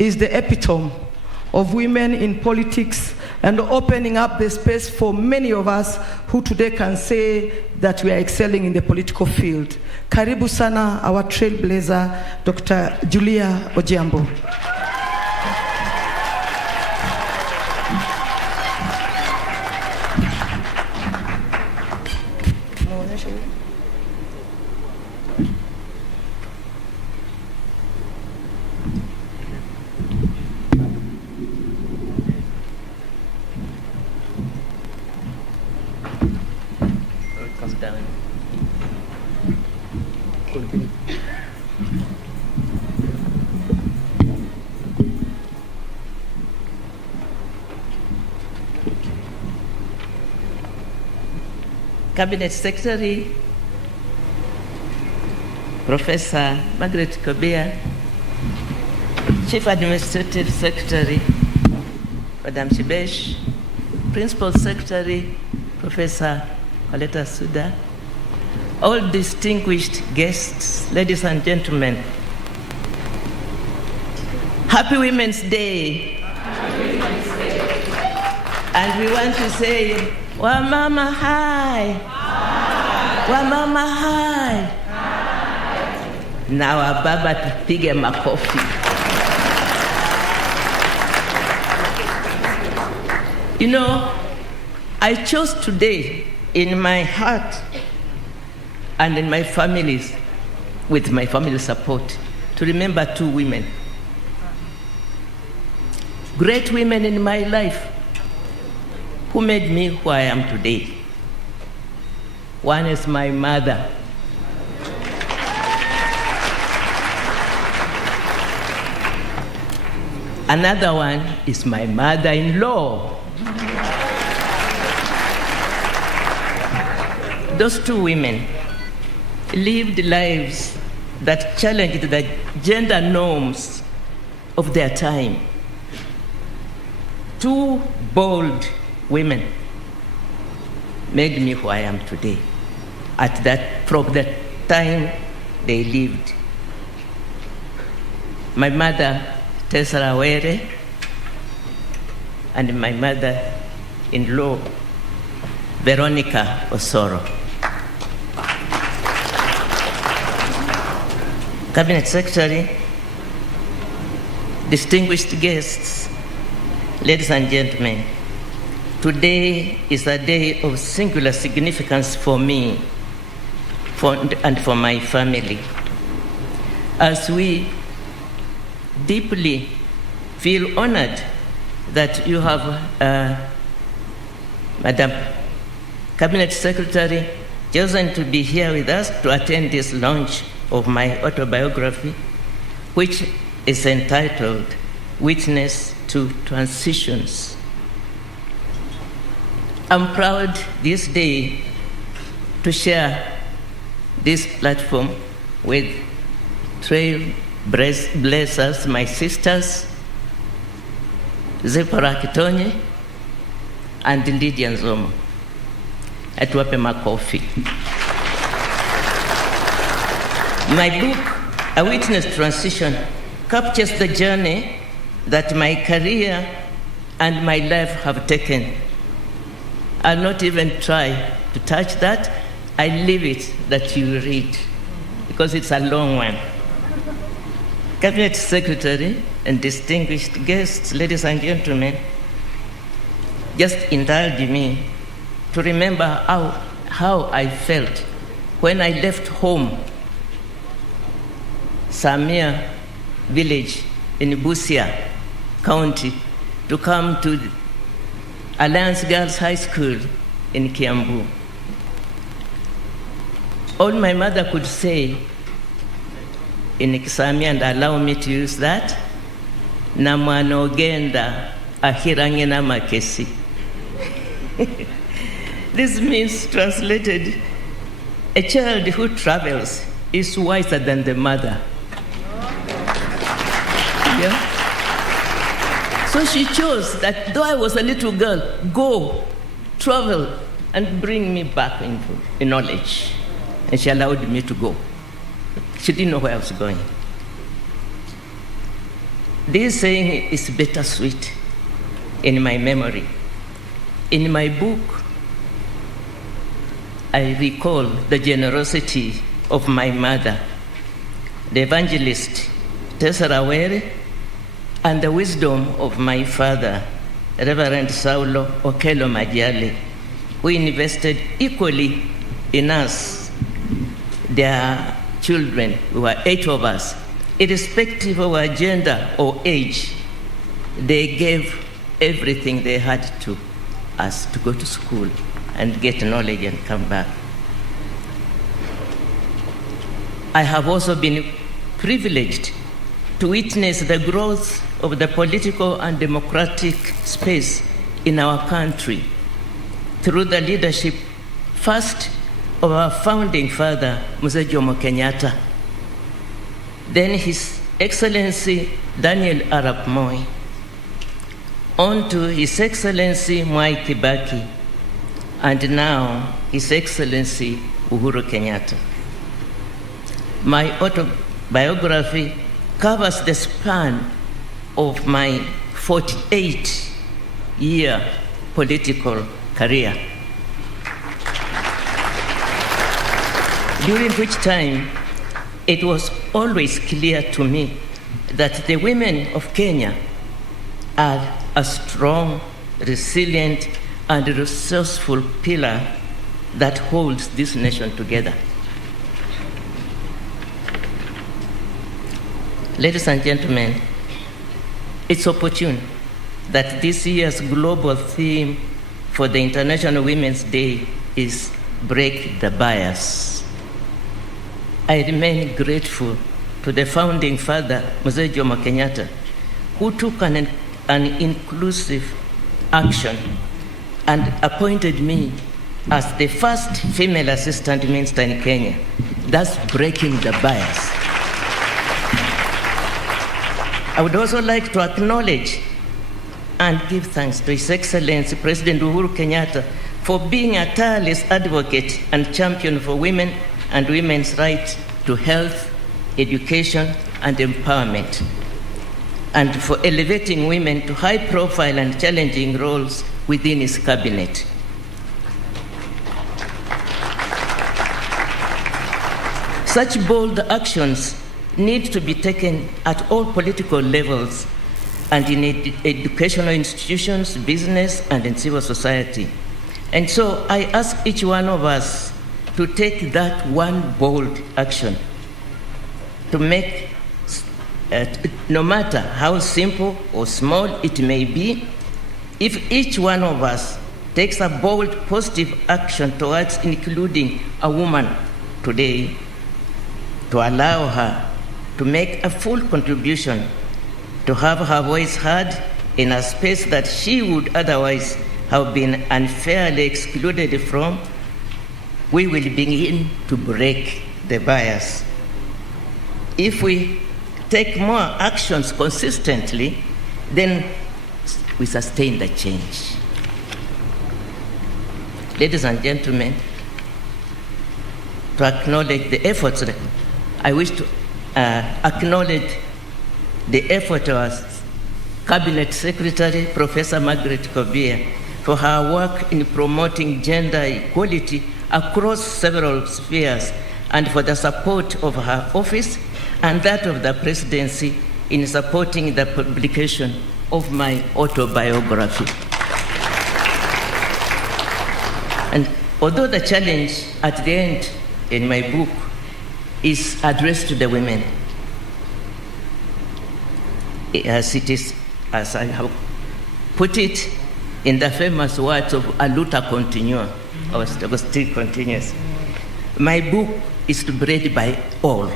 is the epitome of women in politics and opening up the space for many of us who today can say that we are excelling in the political field. Karibu sana, our trailblazer, Dr. Julia Ojiambo. Cabinet Secretary, Professor Margaret Kobia, Chief Administrative Secretary, Madam Shibesh, Principal Secretary, Professor Coletta Suda, all distinguished guests, ladies and gentlemen, Happy Women's Day. Happy Women's Day. And we want to say, Wamama hi. Hi. Wamama hi. Hi. Now ababa tupige makofi. You know, I chose today in my heart and in my families, with my family support, to remember two women. Great women in my life who made me who I am today. One is my mother. Another one is my mother-in-law. Those two women lived lives that challenged the gender norms of their time. Two bold women made me who I am today from that time they lived. My mother, Tessera Were, and my mother-in-law, Veronica Osoro. Cabinet Secretary, distinguished guests, ladies and gentlemen, today is a day of singular significance for me and for my family, as we deeply feel honored that you have Madam Cabinet Secretary chosen to be here with us to attend this launch of my autobiography, which is entitled Witness to Transitions. I'm proud this day to share this platform with trailblazers, my sisters, Zipporah Kittony and Lydia Nzomo. Atuwape makofi. My book, A Witness to Transition, captures the journey that my career and my life have taken. I'll not even try to touch that. I leave it that you read, because it's a long one. Cabinet Secretary and distinguished guests, ladies and gentlemen, just indulge me to remember how I felt when I left home some mere village in Busia County to come to Alliance Girls High School in Kiambu. All my mother could say in Kisami, and allow me to use that, na mwana ogenda ahirange na makesi. This means, translated, a child who travels is wiser than the mother. Yeah? So she chose that though I was a little girl, go, travel, and bring me back in knowledge. And she allowed me to go. She didn't know where I was going. This saying is bittersweet in my memory. In my book, I recall the generosity of my mother, the evangelist Tessa Rawere, and the wisdom of my father, Reverend Saulo Okello Majale, who invested equally in us, their children. We were 8 of us. Irrespective of our gender or age, they gave everything they had to us to go to school and get knowledge and come back. I have also been privileged to witness the growth of the political and democratic space in our country through the leadership, first, of our founding father, Mzee Jomo Kenyatta, then His Excellency Daniel Arap Moi, on to His Excellency Mwai Kibaki, and now His Excellency Uhuru Kenyatta. My autobiography covers the span of my 48-year political career, during which time it was always clear to me that the women of Kenya are a strong, resilient, and resourceful pillar that holds this nation together. Ladies and gentlemen, it's opportune that this year's global theme for the International Women's Day is Break the Bias. I remain grateful to the founding father, Mzee Jomo Kenyatta, who took an inclusive action and appointed me as the first female assistant minister in Kenya, thus breaking the bias. I would also like to acknowledge and give thanks to His Excellency President Uhuru Kenyatta for being a tireless advocate and champion for women and women's right to health, education, and empowerment, and for elevating women to high-profile and challenging roles within his cabinet. Such bold actions need to be taken at all political levels and in educational institutions, business, and in civil society. And so I ask each one of us to take that one bold action to make, no matter how simple or small it may be, if each one of us takes a bold, positive action towards including a woman today, to allow her to make a full contribution, to have her voice heard in a space that she would otherwise have been unfairly excluded from, we will begin to break the bias. If we take more actions consistently, then we sustain the change. Ladies and gentlemen, to acknowledge the efforts, I wish to acknowledge the effort of our Cabinet Secretary, Professor Margaret Kobia, for her work in promoting gender equality across several spheres, and for the support of her office and that of the presidency in supporting the publication of my autobiography. And although the challenge at the end in my book is addressed to the women, as it is, as I have put it in the famous words of Aluta Continua, or still continuous. My book is to be read by all.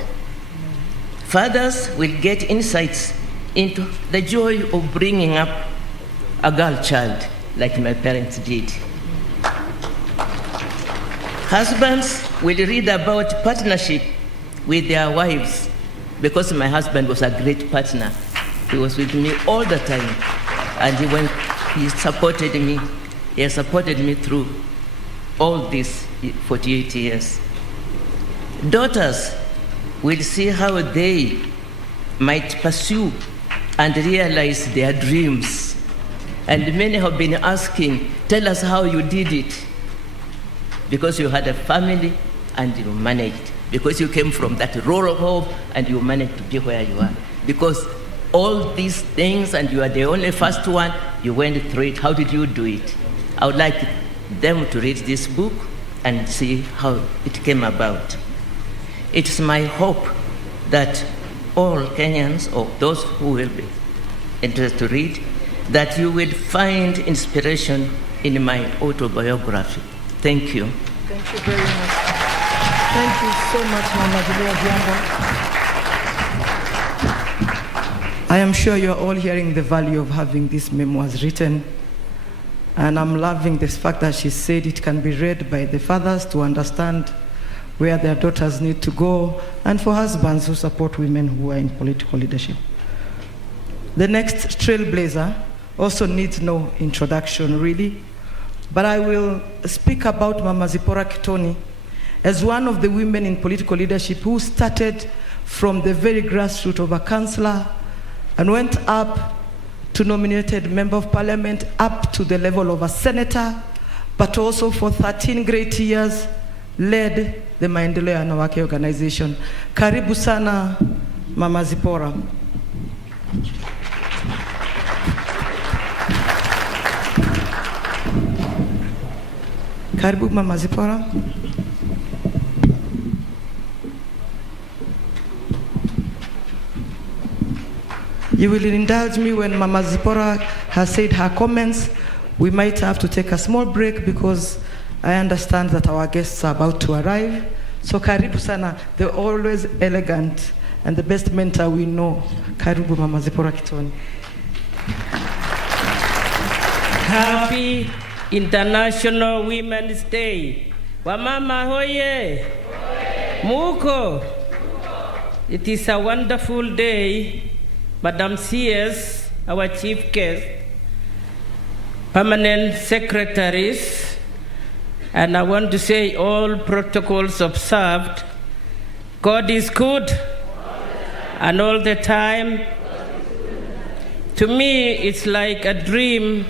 Fathers will get insights into the joy of bringing up a girl child, like my parents did. Husbands will read about partnership with their wives, because my husband was a great partner. He was with me all the time, and when he supported me, he has supported me through all these 48 years. Daughters will see how they might pursue and realize their dreams. And many have been asking, tell us how you did it. Because you had a family and you managed. Because you came from that rural home and you managed to be where you are. Because all these things and you are the only first one, you went through it. How did you do it? I would like them to read this book and see how it came about. It's my hope that all Kenyans, or those who will be interested to read, that you will find inspiration in my autobiography. Thank you. Thank you very much. Thank you so much, Mama Ojiambo. I am sure you're all hearing the value of having these memoirs written. And I'm loving this fact that she said it can be read by the fathers to understand where their daughters need to go, and for husbands who support women who are in political leadership. The next trailblazer also needs no introduction, really, but I will speak about Mama Zipporah Kittony as one of the women in political leadership who started from the very grassroots of a councillor and went up to nominated member of parliament, up to the level of a senator, but also for 13 great years led the Maendeleo ya Wanawake organization. Karibu sana, Mama Zipporah. Karibu, Mama Zipporah. You will indulge me when Mama Zipporah has said her comments. We might have to take a small break because I understand that our guests are about to arrive. So karibu sana, they're always elegant and the best mentor we know. Karibu, Mama Zipporah Kittony. Happy International Women's Day. Wamama hoye. Muko. It is a wonderful day. Madam CS, our chief guest, permanent secretaries, and I want to say all protocols observed. God is good, and all the time. To me, it's like a dream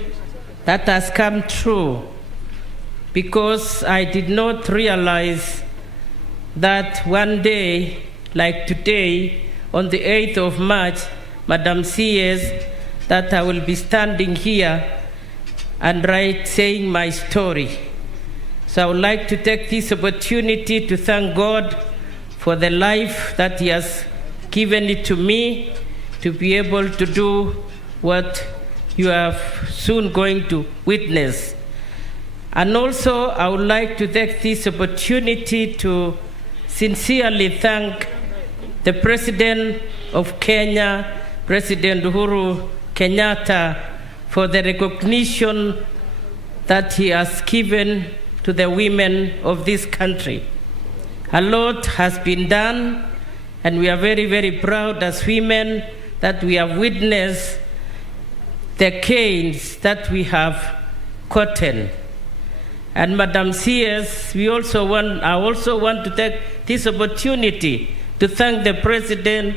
that has come true, because I did not realize that one day, like today, on the 8th of March, Madam CS, that I will be standing here and saying my story. So I would like to take this opportunity to thank God for the life that He has given it to me to be able to do what you are soon going to witness. And also, I would like to take this opportunity to sincerely thank the President of Kenya, President Uhuru Kenyatta, for the recognition that he has given to the women of this country. A lot has been done, and we are very, very proud as women that we have witnessed the gains that we have gotten. And Madam CS, I also want to take this opportunity to thank the President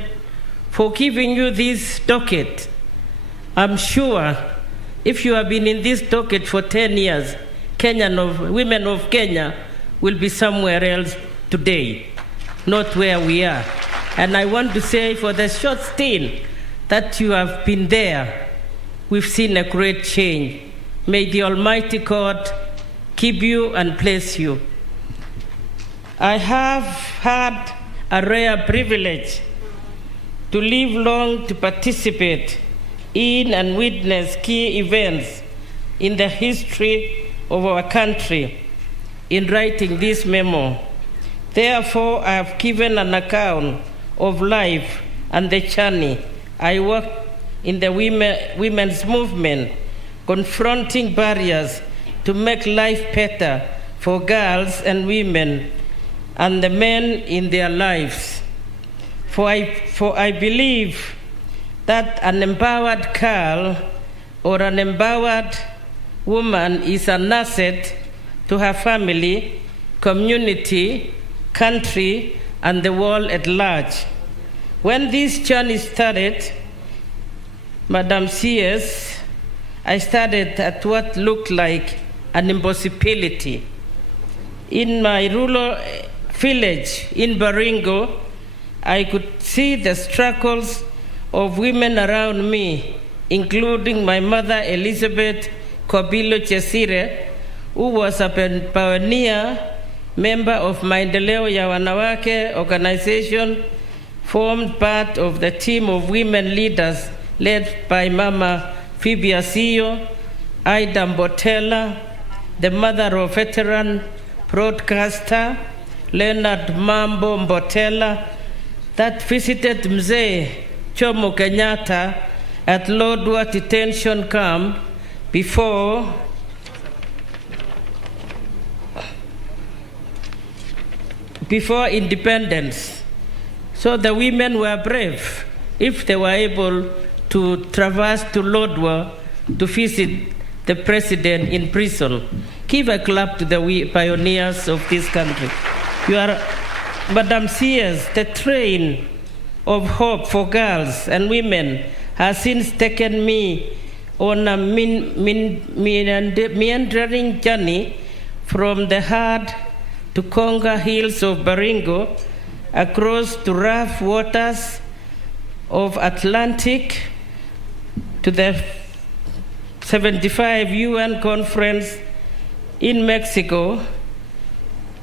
for giving you this docket. I'm sure if you have been in this docket for 10 years, women of Kenya will be somewhere else today, not where we are. And I want to say, for the short stint that you have been there, we've seen a great change. May the Almighty God keep you and bless you. I have had a rare privilege to live long to participate in and witnessed key events in the history of our country in writing this memo. Therefore, I have given an account of life and the journey I worked in the women's movement, confronting barriers to make life better for girls and women and the men in their lives. For I believe that an empowered girl or an empowered woman is an asset to her family, community, country, and the world at large. When this journey started, Madam CS, I started at what looked like an impossibility. In my rural village in Baringo, I could see the struggles of women around me, including my mother, Elizabeth Kobilo Chesire, who was a pioneer member of Maendeleo ya Wanawake organization, formed part of the team of women leaders led by Mama Phoebe Asio, Ida Mbotela, the mother of veteran broadcaster Leonard Mambo Mbotela, that visited Mzee Jomo Kenyatta at Lodwar detention camp before independence. So the women were brave if they were able to traverse to Lodwar to visit the president in prison. Give a clap to the pioneers of this country. You are, Madam CS, the train of hope for girls and women has since taken me on a meandering journey from the hard to Conga hills of Baringo, across to rough waters of Atlantic, to the 75 UN conference in Mexico,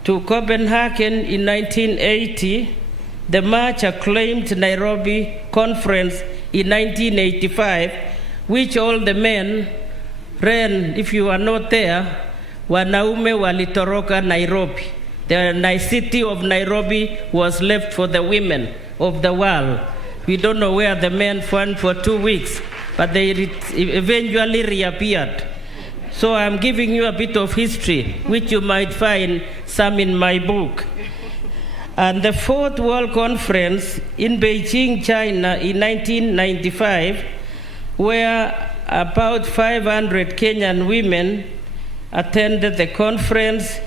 to Copenhagen in 1980, the much acclaimed Nairobi conference in 1985, which all the men ran. If you are not there, wanaume walitoroka Nairobi. The city of Nairobi was left for the women of the world. We don't know where the men went for 2 weeks, but they eventually reappeared. So I'm giving you a bit of history, which you might find some in my book. And the Fourth World Conference in Beijing, China in 1995, where about 500 Kenyan women attended the conference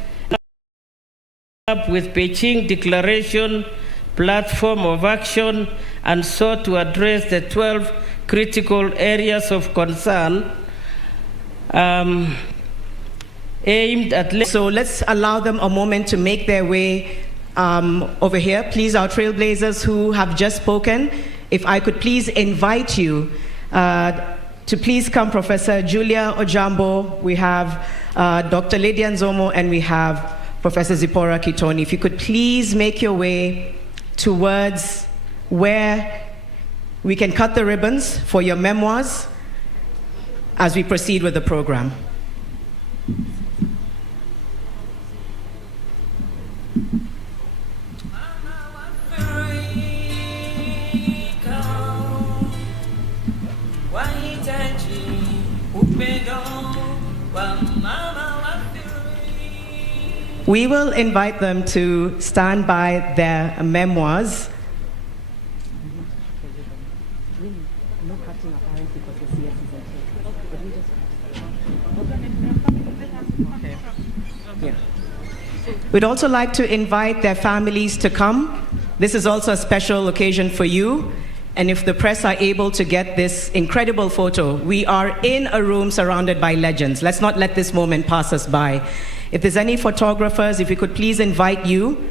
up with Beijing Declaration, platform of action, and sought to address the 12 critical areas of concern aimed at... So let's allow them a moment to make their way over here. Please, our trailblazers who have just spoken, if I could please invite you to please come, Professor Julia Ojiambo. We have Dr. Lydia Nzomo, and we have Professor Zipporah Kittony. If you could please make your way towards where we can cut the ribbons for your memoirs as we proceed with the program. We will invite them to stand by their memoirs. We'd also like to invite their families to come. This is also a special occasion for you. And if the press are able to get this incredible photo, we are in a room surrounded by legends. Let's not let this moment pass us by. If there's any photographers, if we could please invite you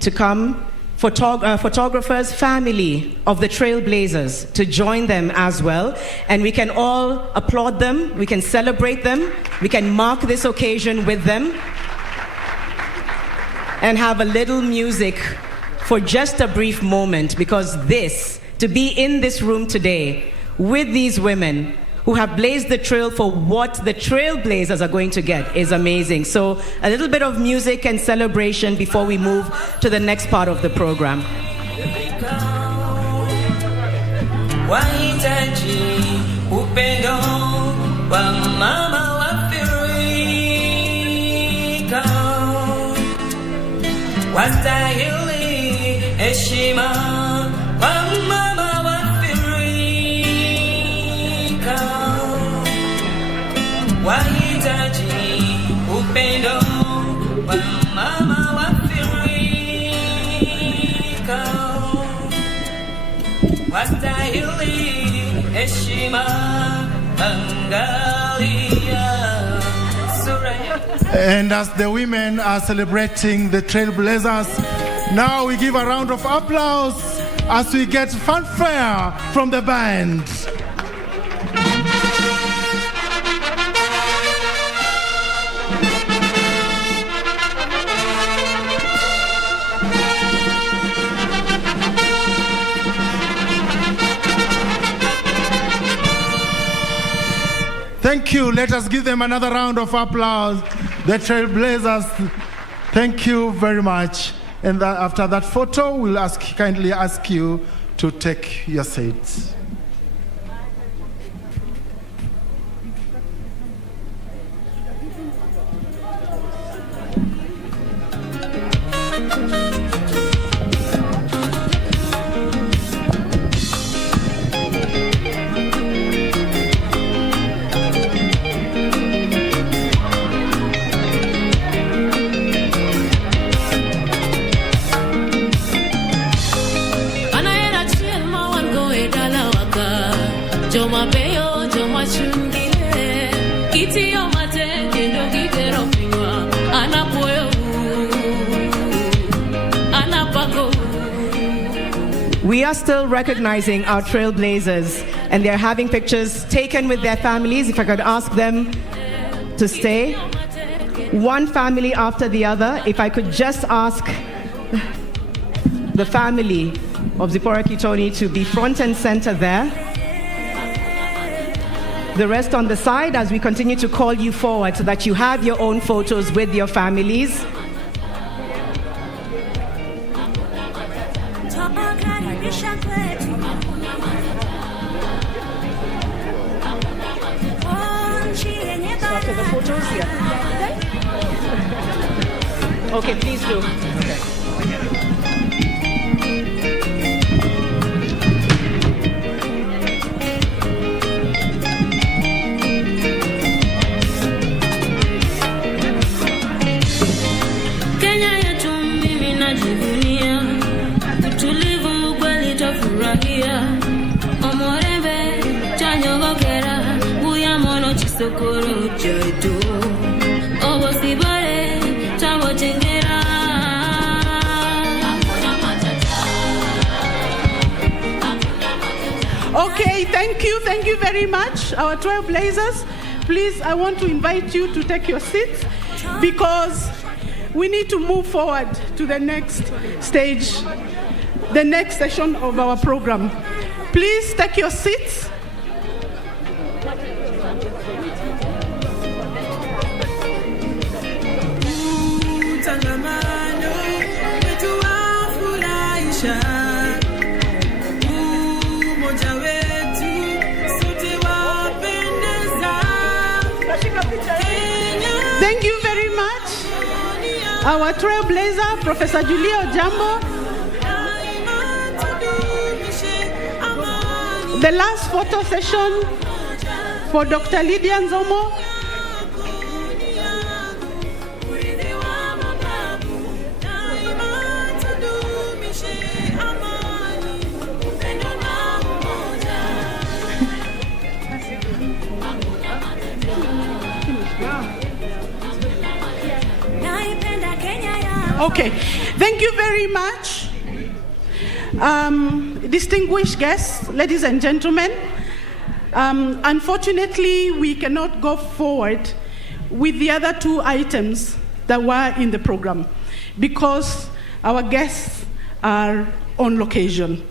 to come. Photographers, family of the Trailblazers, to join them as well. And we can all applaud them, we can celebrate them, we can mark this occasion with them, and have a little music for just a brief moment, because to be in this room today with these women who have blazed the trail for what the trailblazers are going to get is amazing. So a little bit of music and celebration before we move to the next part of the program. Wahitaji upendo wa mama wa Afrika, wastahili heshima, angalia sura. And as the women are celebrating the trailblazers, now we give a round of applause as we get fanfare from the band. Thank you. Let us give them another round of applause. The trailblazers, thank you very much. And after that photo, we'll kindly ask you to take your seats. We are still recognizing our trailblazers, and they're having pictures taken with their families. If I could ask them to stay, one family after the other. If I could just ask the family of Zipporah Kittony to be front and center there. The rest on the side as we continue to call you forward so that you have your own photos with your families. After the photos, yeah. Okay, please do. Okay. Kenya yetu mimi najivunia, utulivu kweli tafurahia, omorebe chanyogokera, buya mono chisokoro chaitu, obosibare chabo chengera. Okay, thank you very much, our trailblazers. Please, I want to invite you to take your seats because we need to move forward to the next stage, the next session of our program. Please take your seats. Thank you very much, our trailblazer, Professor Ojiambo. The last photo session for Dr. Lydia Nzomo. Okay, thank you very much. Distinguished guests, ladies and gentlemen, unfortunately, we cannot go forward with the other two items that were in the program because our guests are on location.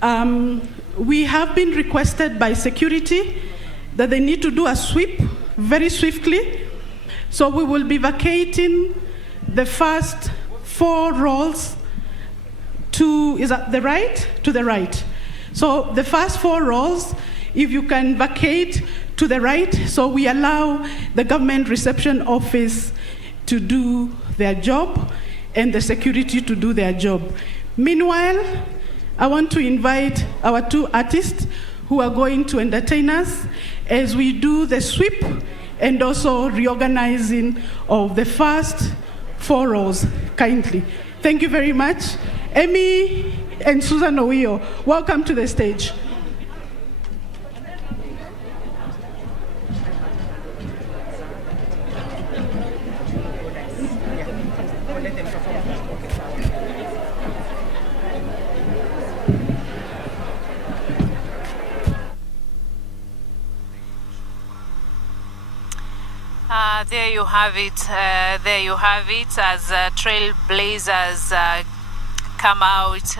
We have been requested by security that they need to do a sweep very swiftly. So we will be vacating the first 4 rows to the right. So the first 4 rows, if you can vacate to the right, so we allow the government reception office to do their job and the security to do their job. Meanwhile, I want to invite our 2 artists who are going to entertain us as we do the sweep and also reorganizing of the first 4 rows, kindly. Thank you very much. Amy and Susan Owio, welcome to the stage. There you have it. There you have it as trailblazers come out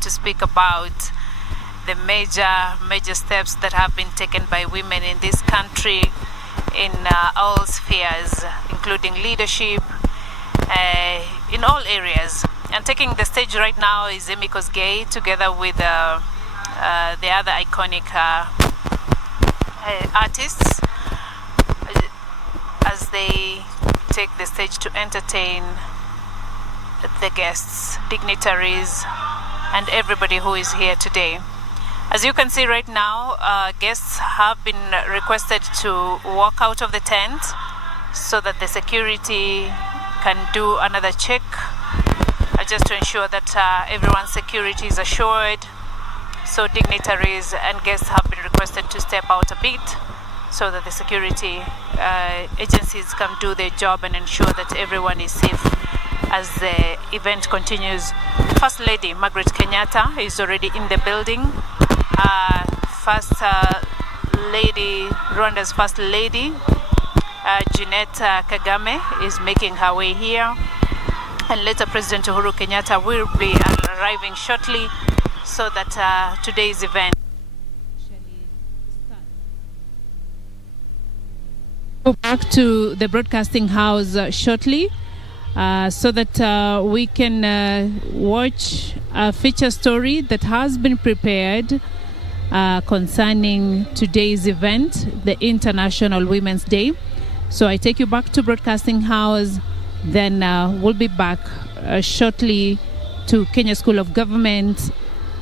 to speak about the major steps that have been taken by women in this country in all spheres, including leadership in all areas. And taking the stage right now is Amy Kosgei, together with the other iconic artists, as they take the stage to entertain the guests, dignitaries, and everybody who is here today. As you can see right now, guests have been requested to walk out of the tent so that the security can do another check, just to ensure that everyone's security is assured. So dignitaries and guests have been requested to step out a bit so that the security agencies can do their job and ensure that everyone is safe as the event continues. First Lady Margaret Kenyatta is already in the building. First Lady, Rwanda's First Lady, Jeanette Kagame, is making her way here. And later President Uhuru Kenyatta will be arriving shortly so that today's event go back to the broadcasting house shortly so that we can watch a feature story that has been prepared concerning today's event, the International Women's Day. So I take you back to broadcasting house, then we'll be back shortly to Kenya School of Government,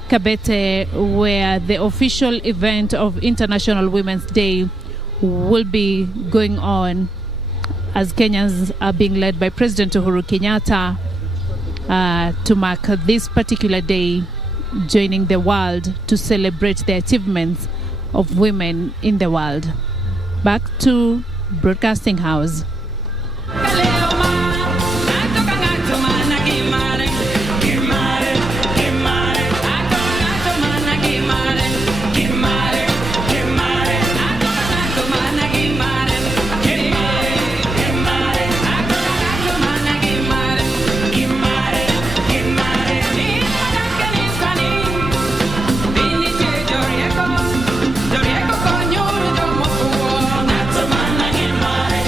Kabete, where the official event of International Women's Day will be going on as Kenyans are being led by President Uhuru Kenyatta to mark this particular day, joining the world to celebrate the achievements of women in the world. Back to Broadcasting House. Dorieko konyo, domo fuo, natomana gimare.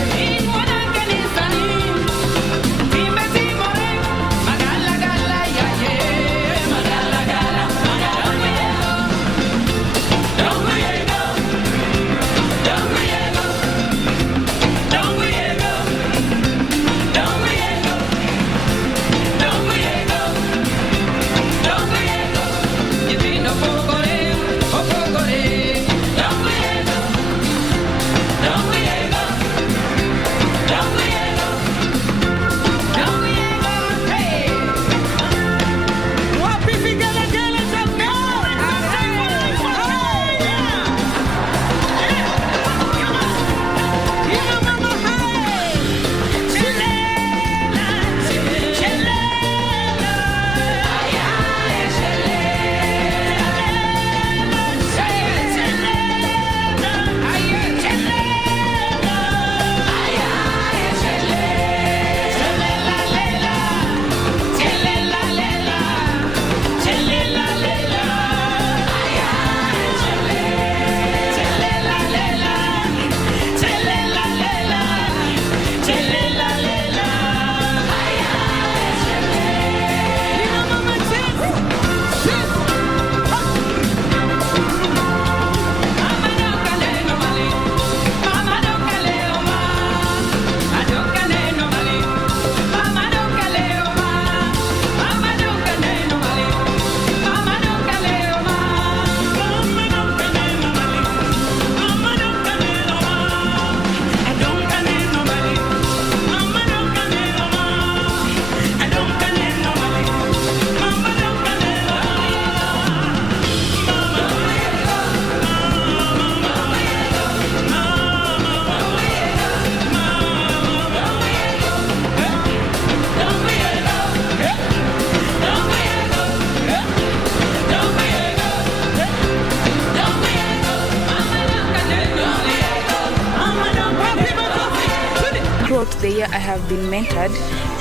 have been mentored,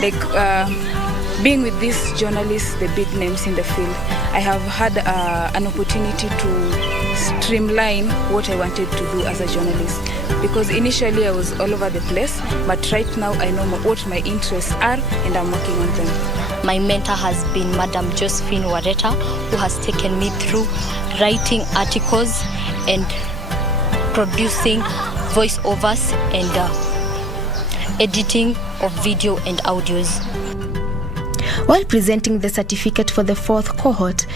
like being with these journalists, the big names in the field, I have had an opportunity to streamline what I wanted to do as a journalist. Because initially I was all over the place, but right now I know what my interests are and I'm working on them. My mentor has been Madam Josephine Wareta, who has taken me through writing articles and producing voiceovers and editing of video and audios. While presenting the certificate for the 4th cohort,